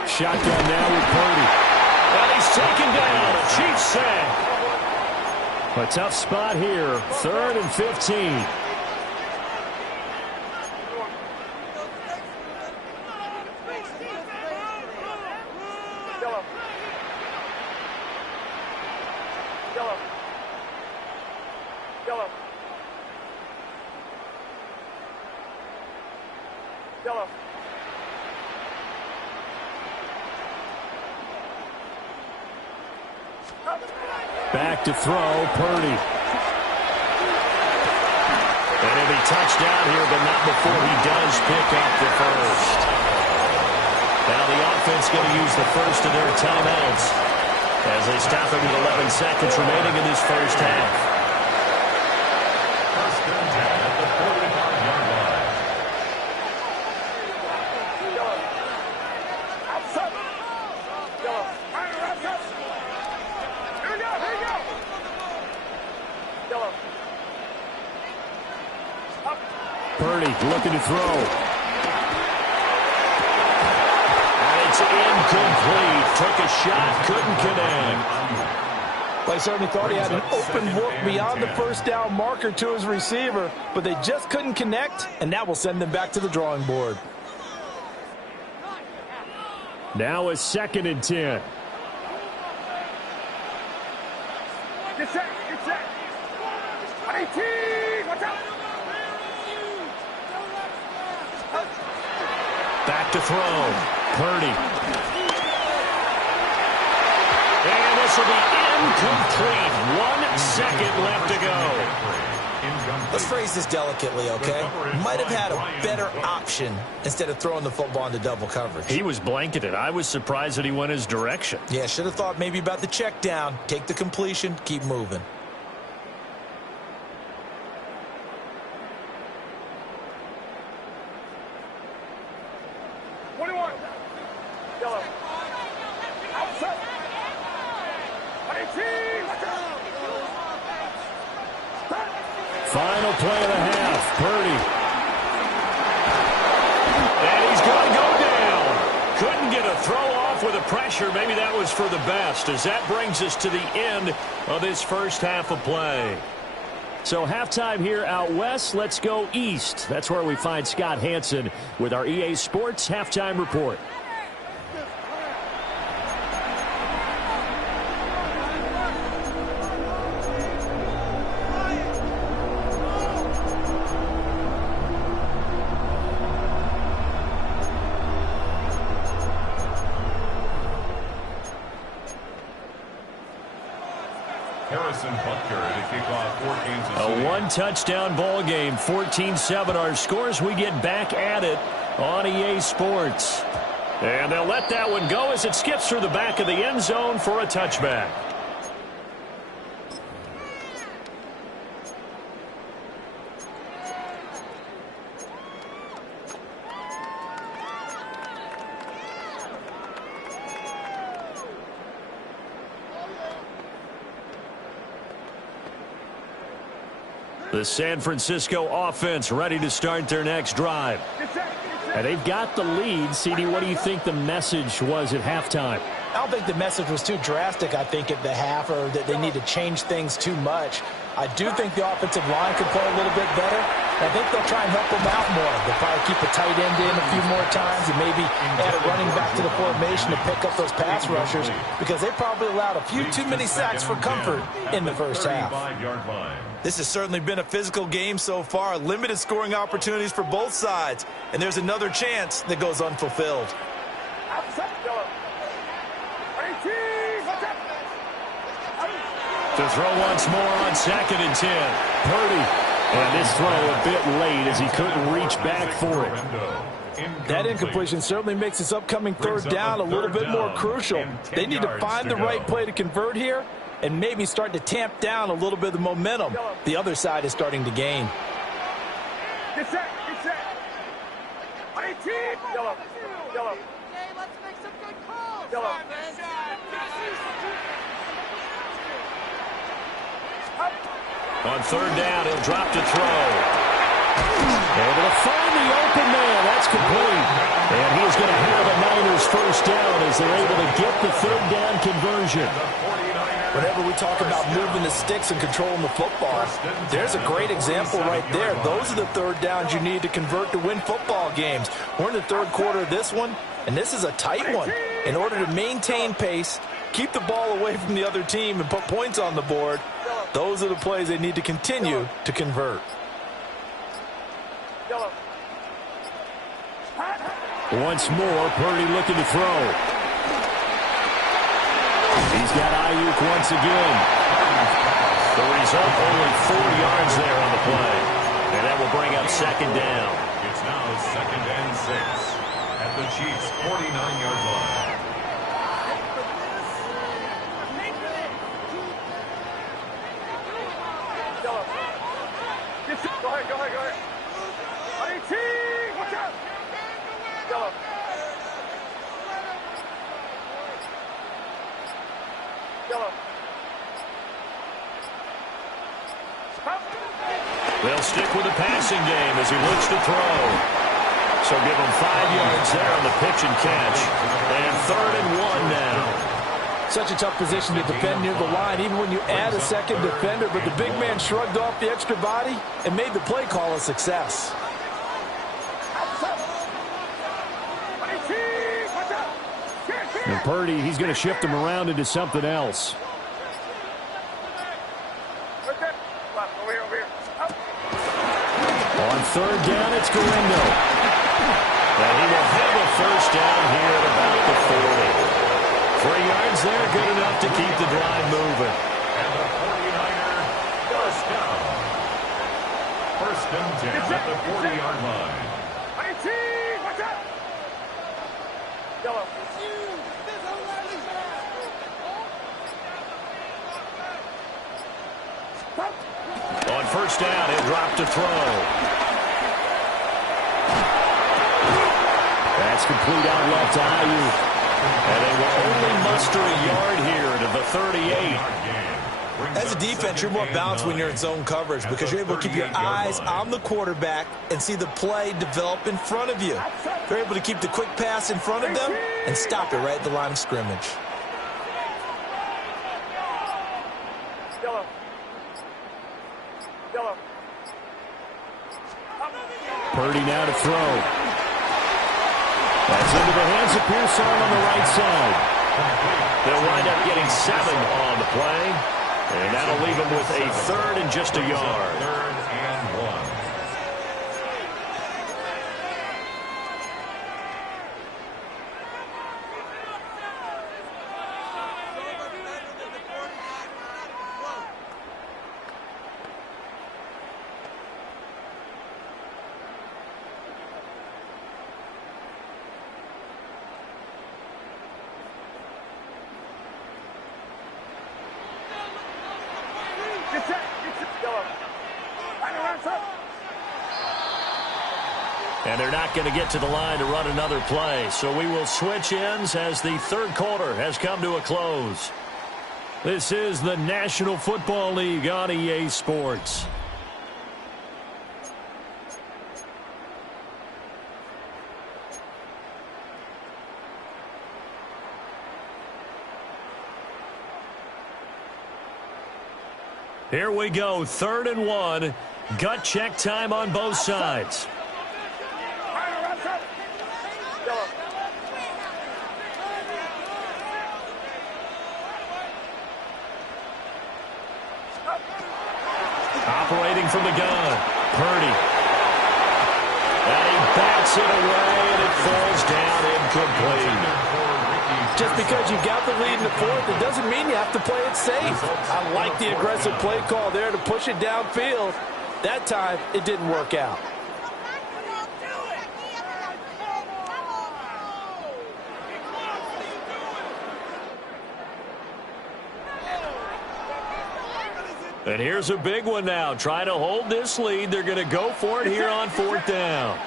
Shotgun now with Purdy. And he's taken down. A Chiefs sack. A tough spot here. 3rd and 15. Back to throw, Purdy. And he'll be touched down here, but not before he does pick up the 1st. Now the offense going to use the 1st of their timeouts as they stop it with 11 seconds remaining in this 1st half. 1st and 10 at the 45-yard line. Purdy looking to throw. And it's incomplete. Took a shot, couldn't connect. Well, he certainly thought he had an open look beyond the 1st down marker to his receiver, but they just couldn't connect, and that will send them back to the drawing board. Now a 2nd and 10. Get set, get set. 18, watch out. Back to throw. Purdy. And this will be incomplete. 1 second left to go. Let's phrase this delicately, okay? Might have had a better option instead of throwing the football into double coverage. He was blanketed. I was surprised that he went his direction. Yeah, should have thought maybe about the check down. Take the completion, keep moving. Final play of the half. Purdy. And he's going to go down. Couldn't get a throw off with the pressure. Maybe that was for the best, as that brings us to the end of this first half of play. So halftime here out west. Let's go east. That's where we find Scott Hansen with our EA Sports halftime report. A one-touchdown ball game, 14-7 our scores. We get back at it on EA Sports. And they'll let that one go as it skips through the back of the end zone for a touchback. The San Francisco offense ready to start their next drive. And they've got the lead. CD, what do you think the message was at halftime? I don't think the message was too drastic, I think, at the half, or that they need to change things too much. I do think the offensive line could play a little bit better. I think they'll try and help them out more. They'll probably keep a tight end in a few more times and maybe add a running back to the formation to pick up those pass rushers, because they probably allowed a few too many sacks for comfort in the first half. This has certainly been a physical game so far. Limited scoring opportunities for both sides. And there's another chance that goes unfulfilled. To throw once more on 2nd and 10. Purdy. And this throw a bit late as he couldn't reach back for it. That incompletion certainly makes this upcoming third down a little bit more crucial. They need to find the right play to convert here and maybe start to tamp down a little bit of the momentum the other side is starting to gain. Get set, get set. 18. Yellow. Yellow. Okay, let's make some good calls. Yellow. On third down, he'll drop to throw. Able to find the open man. That's complete. And he's going to have a Niners first down as they're able to get the third down conversion. Whenever we talk about moving the sticks and controlling the football, there's a great example right there. Those are the third downs you need to convert to win football games. We're in the third quarter of this one, and this is a tight one. In order to maintain pace, keep the ball away from the other team, and put points on the board, those are the plays they need to continue to convert. Once more, Purdy looking to throw. He's got Ayuk once again. The result, only 4 yards there on the play. And that will bring up second down. It's now 2nd and 6 at the Chiefs' 49-yard line. Go ahead, go ahead, go ahead. 18. Watch out. Yellow. Yellow. They'll stick with the passing game as he looks to throw. So give him 5 yards there on the pitch and catch. And 3rd and 1 now. Such a tough position to defend near the line, even when you add a second defender, but the big man shrugged off the extra body and made the play call a success. And Purdy, he's going to shift him around into something else. On third down, it's Galindo. And he will have a first down here at about the 40. 3 yards there, good enough to keep the drive moving. And the 49er first down. 1st and 10 at the 40-yard line. 18. Watch out. Yellow. On first down, he'll drop to throw. That's complete out left to Ayuk. And they will only muster a yard here to the 38. As a defense, you're more balanced when you're in zone coverage because you're able to keep your eyes on the quarterback and see the play develop in front of you. You're able to keep the quick pass in front of them and stop it right at the line of scrimmage. Purdy now to throw. That's into the hands of Pearson on the right side. They'll wind up getting 7 on the play, and that'll leave them with a third and just a yard. 3rd and 1. And they're not going to get to the line to run another play. So we will switch ends as the third quarter has come to a close. This is the National Football League on EA Sports. Here we go, 3rd and 1. Gut check time on both sides. Operating from the gun, Purdy. And he bats it away, and it falls down incomplete. Just because you've got the lead in the fourth, it doesn't mean you have to play it safe. I like the aggressive play call there to push it downfield. That time, it didn't work out. And here's a big one now. Trying to hold this lead. They're going to go for it here on 4th down.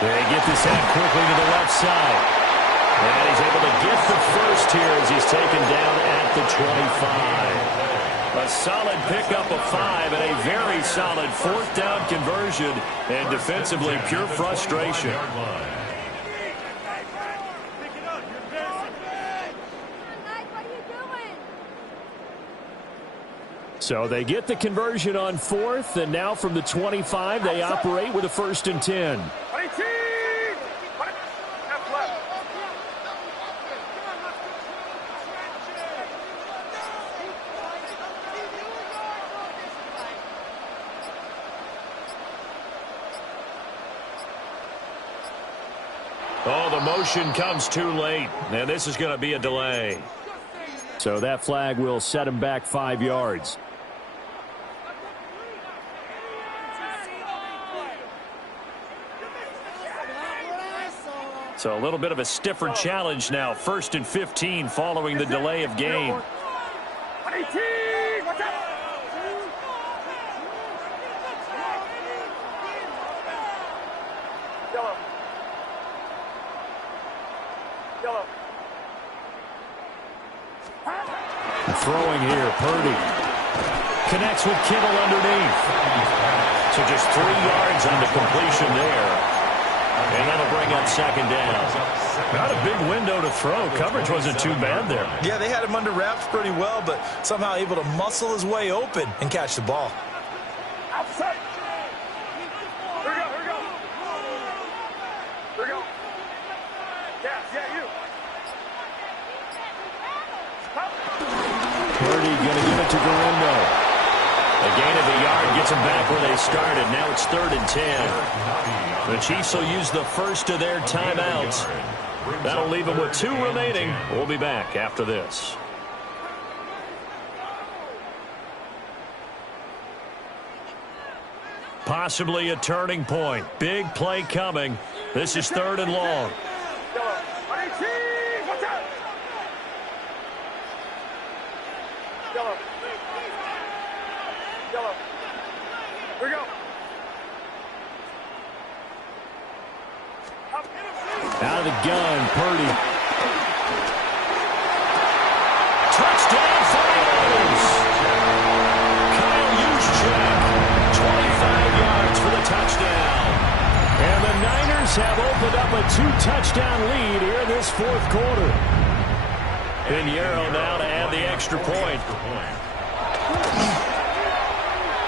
They get this out quickly to the left side. And he's able to get the first here as he's taken down at the 25. A solid pickup of 5 and a very solid 4th down conversion. And defensively, pure frustration. So they get the conversion on 4th, and now from the 25, they operate with a 1st and 10. Oh, the motion comes too late, and this is going to be a delay. So that flag will set him back 5 yards. So a little bit of a stiffer challenge now. 1st and 15 following the delay of game. Throwing here, Purdy. Connects with Kittle underneath. So just 3 yards on the completion there. And that'll bring up 2nd down. Not a big window to throw. Coverage wasn't too bad there. Yeah, they had him under wraps pretty well, but somehow able to muscle his way open and catch the ball. Outside. Here we go, here we go. Here we go. Yeah, you. Purdy going to give it to Garindo. A gain of a yard gets them back where they started. Now it's 3rd and 10. The Chiefs will use the first of their timeouts. That'll leave them with 2 remaining. We'll be back after this. Possibly a turning point. Big play coming. This is 3rd and long. Here we go. Out of the gun, Purdy. Chiefs have opened up a 2-touchdown lead here in this fourth quarter. Pinheiro now to add the extra point.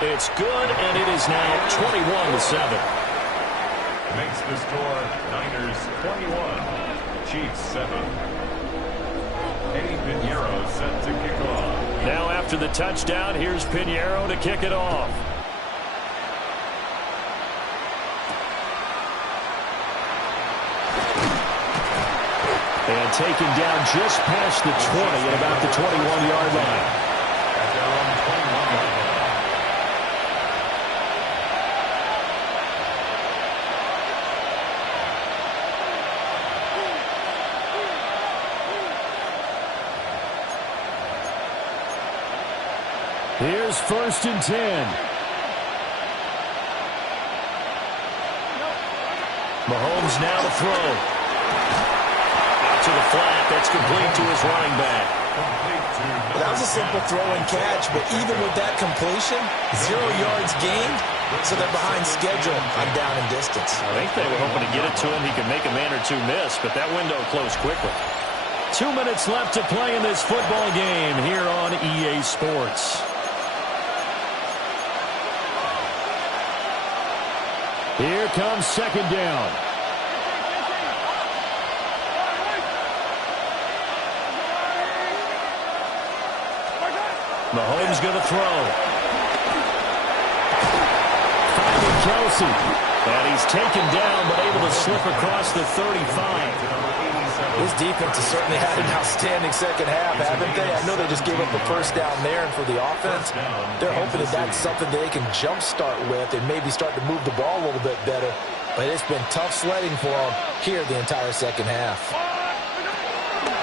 It's good, and it is now 21-7. Makes the score Niners 21, Chiefs 7. Eddie Pinheiro set to kick off. Now after the touchdown, here's Pinheiro to kick it off. And taken down just past the 20 at about the 21-yard line. At their own 21-yard line. Here's 1st and 10. Mahomes now to throw. Out to the flat. That's complete to his running back. That was a simple throw and catch, but even with that completion, 0 yards gained, so they're behind schedule on down and distance. I think they were hoping to get it to him. He could make a man or two miss, but that window closed quickly. 2 minutes left to play in this football game here on EA Sports. Here comes 2nd down. Mahomes going to throw. Finding Kelsey. And he's taken down, but able to slip across the 35. This defense has certainly had an outstanding second half, haven't they? I know they just gave up a first down there, and for the offense, they're hoping that that's something they can jumpstart with and maybe start to move the ball a little bit better. But it's been tough sledding for them here the entire second half.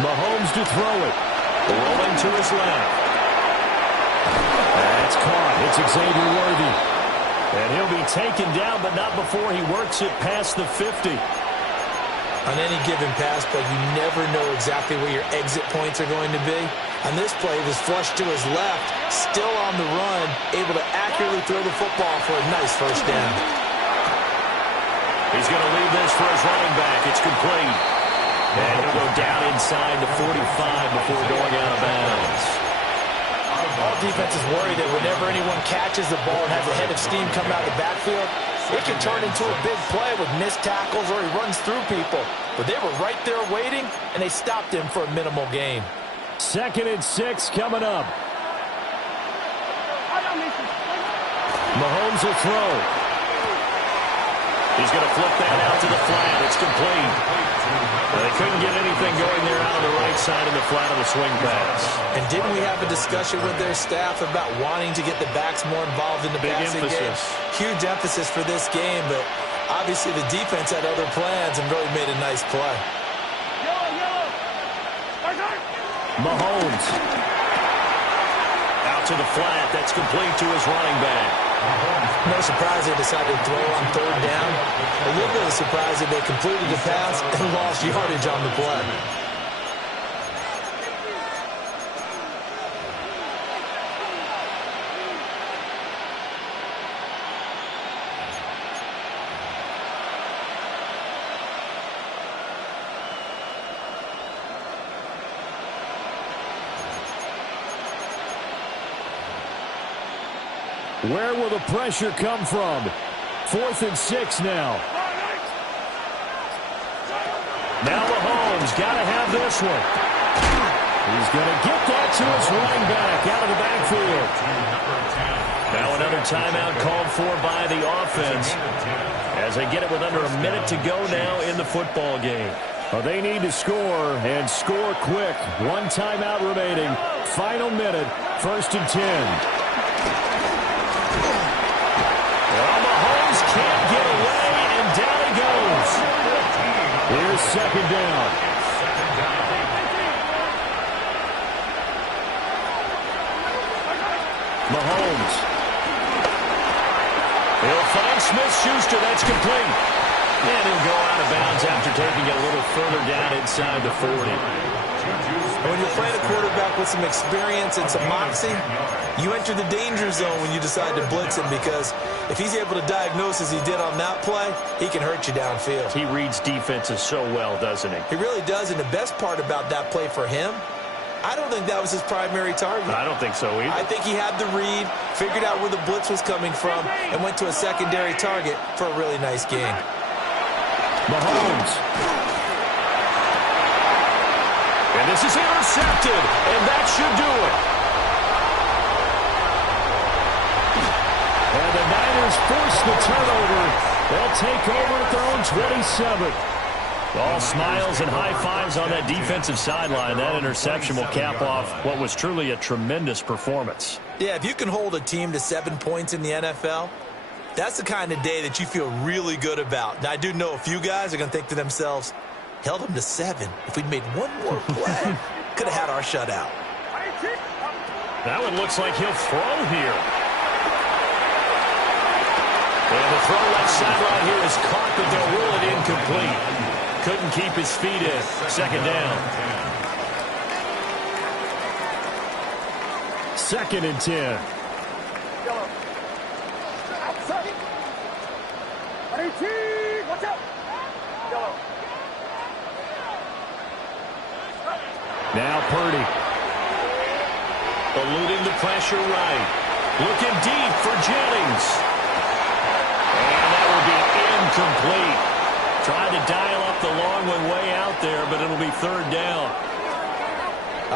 Mahomes to throw it. Rolling to his left. That's caught. It's Xavier Worthy. And he'll be taken down, but not before he works it past the 50. On any given pass play, you never know exactly where your exit points are going to be. On this play, it was flushed to his left, still on the run, able to accurately throw the football for a nice first down. He's going to leave this for his running back. It's complete. And he'll go down inside the 45 before going out of bounds. All defenses worry that whenever anyone catches the ball and has a head of steam come out of the backfield, it can turn into a big play with missed tackles or he runs through people. But they were right there waiting, and they stopped him for a minimal gain. 2nd and 6 coming up. Mahomes will throw. He's going to flip that out to the flat. It's complete. They couldn't get anything going there out on the right side of the flat of the swing pass. And didn't we have a discussion with their staff about wanting to get the backs more involved in the passing game? Huge emphasis for this game, but obviously the defense had other plans and really made a nice play. Mahomes. Out to the flat. That's complete to his running back. No surprise they decided to throw on 3rd down. A little bit of surprise that they completed the pass and lost yardage on the play. Where will the pressure come from? 4th and 6 now. Now Mahomes got to have this one. He's going to get that to his running back out of the backfield. Now another timeout called for by the offense as they get it with under a minute to go now in the football game. Well, they need to score and score quick. 1 timeout remaining. Final minute. 1st and 10. Well, Mahomes can't get away, and down he goes. Here's 2nd down. Mahomes. He'll find Smith-Schuster. That's complete. And he'll go out of bounds after taking it a little further down inside the 40. And when you're playing a quarterback with some experience and some moxie, you enter the danger zone when you decide to blitz him, because if he's able to diagnose as he did on that play, he can hurt you downfield. He reads defenses so well, doesn't he? He really does, and the best part about that play for him, I don't think that was his primary target. I don't think so either. I think he had the read, figured out where the blitz was coming from, and went to a secondary target for a really nice gain. Mahomes. And this is intercepted, and that should do it. And the Niners force the turnover. They'll take over at their own 27. All smiles and high fives on that defensive sideline. That interception will cap off what was truly a tremendous performance. Yeah, if you can hold a team to 7 points in the NFL, that's the kind of day that you feel really good about. Now, I do know a few guys are going to think to themselves, held them to 7. If we'd made one more play, could have had our shutout. That one looks like he'll throw here. And the throw left sideline here is caught, but they'll rule it incomplete. Couldn't keep his feet in. Second down. 2nd and 10. Watch out! Now Purdy. Eluding the pressure right. Looking deep for Jennings. And that will be incomplete. Tried to dial up the long one way out there, but it'll be 3rd down.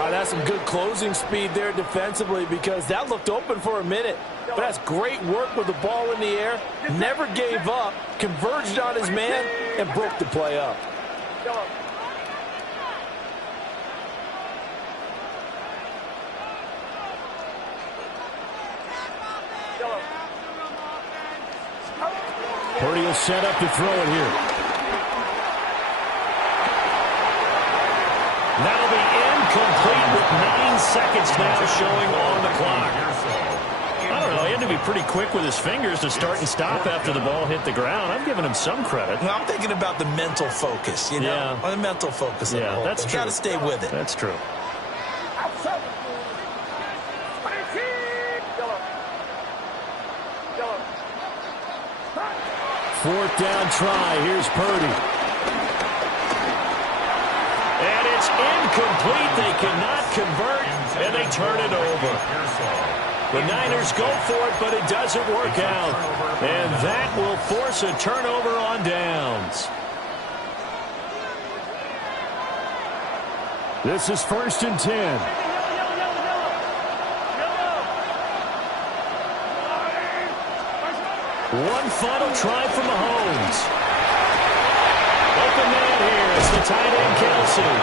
That's some good closing speed there defensively, because that looked open for a minute. But that's great work with the ball in the air. Never gave up, converged on his man, and broke the play up. Purdy will set up to throw it here. That'll be incomplete with 9 seconds now showing on the clock. I don't know. He had to be pretty quick with his fingers to start and stop after the ball hit the ground. I'm giving him some credit. Well, I'm thinking about the mental focus, you know? Yeah. The mental focus of the whole that's thing. true. Got to stay with it. That's true. Fourth down try. Here's Purdy. And it's incomplete. They cannot convert, and they turn it over. The Niners go for it, but it doesn't work out. And that will force a turnover on downs. This is 1st and 10. One final try for Mahomes. Open man here. It's the tight end, Kelsey.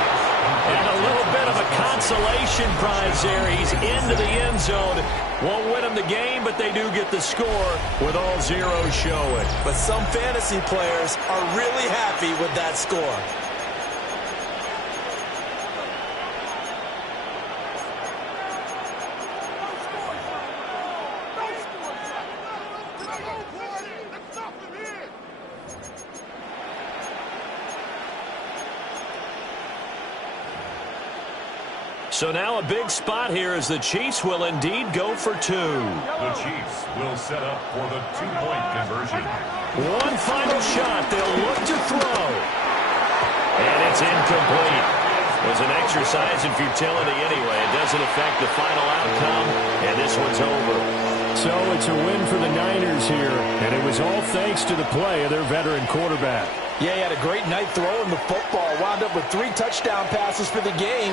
And a little bit of a consolation prize there. He's into the end zone. Won't win them the game, but they do get the score with all zeros showing. But some fantasy players are really happy with that score. So now a big spot here as the Chiefs will indeed go for 2. The Chiefs will set up for the 2-point conversion. One final shot. They'll look to throw. And it's incomplete. It was an exercise in futility anyway. It doesn't affect the final outcome, and this one's over. So it's a win for the Niners here, and it was all thanks to the play of their veteran quarterback. Yeah, he had a great night throwing the football. Wound up with 3 touchdown passes for the game.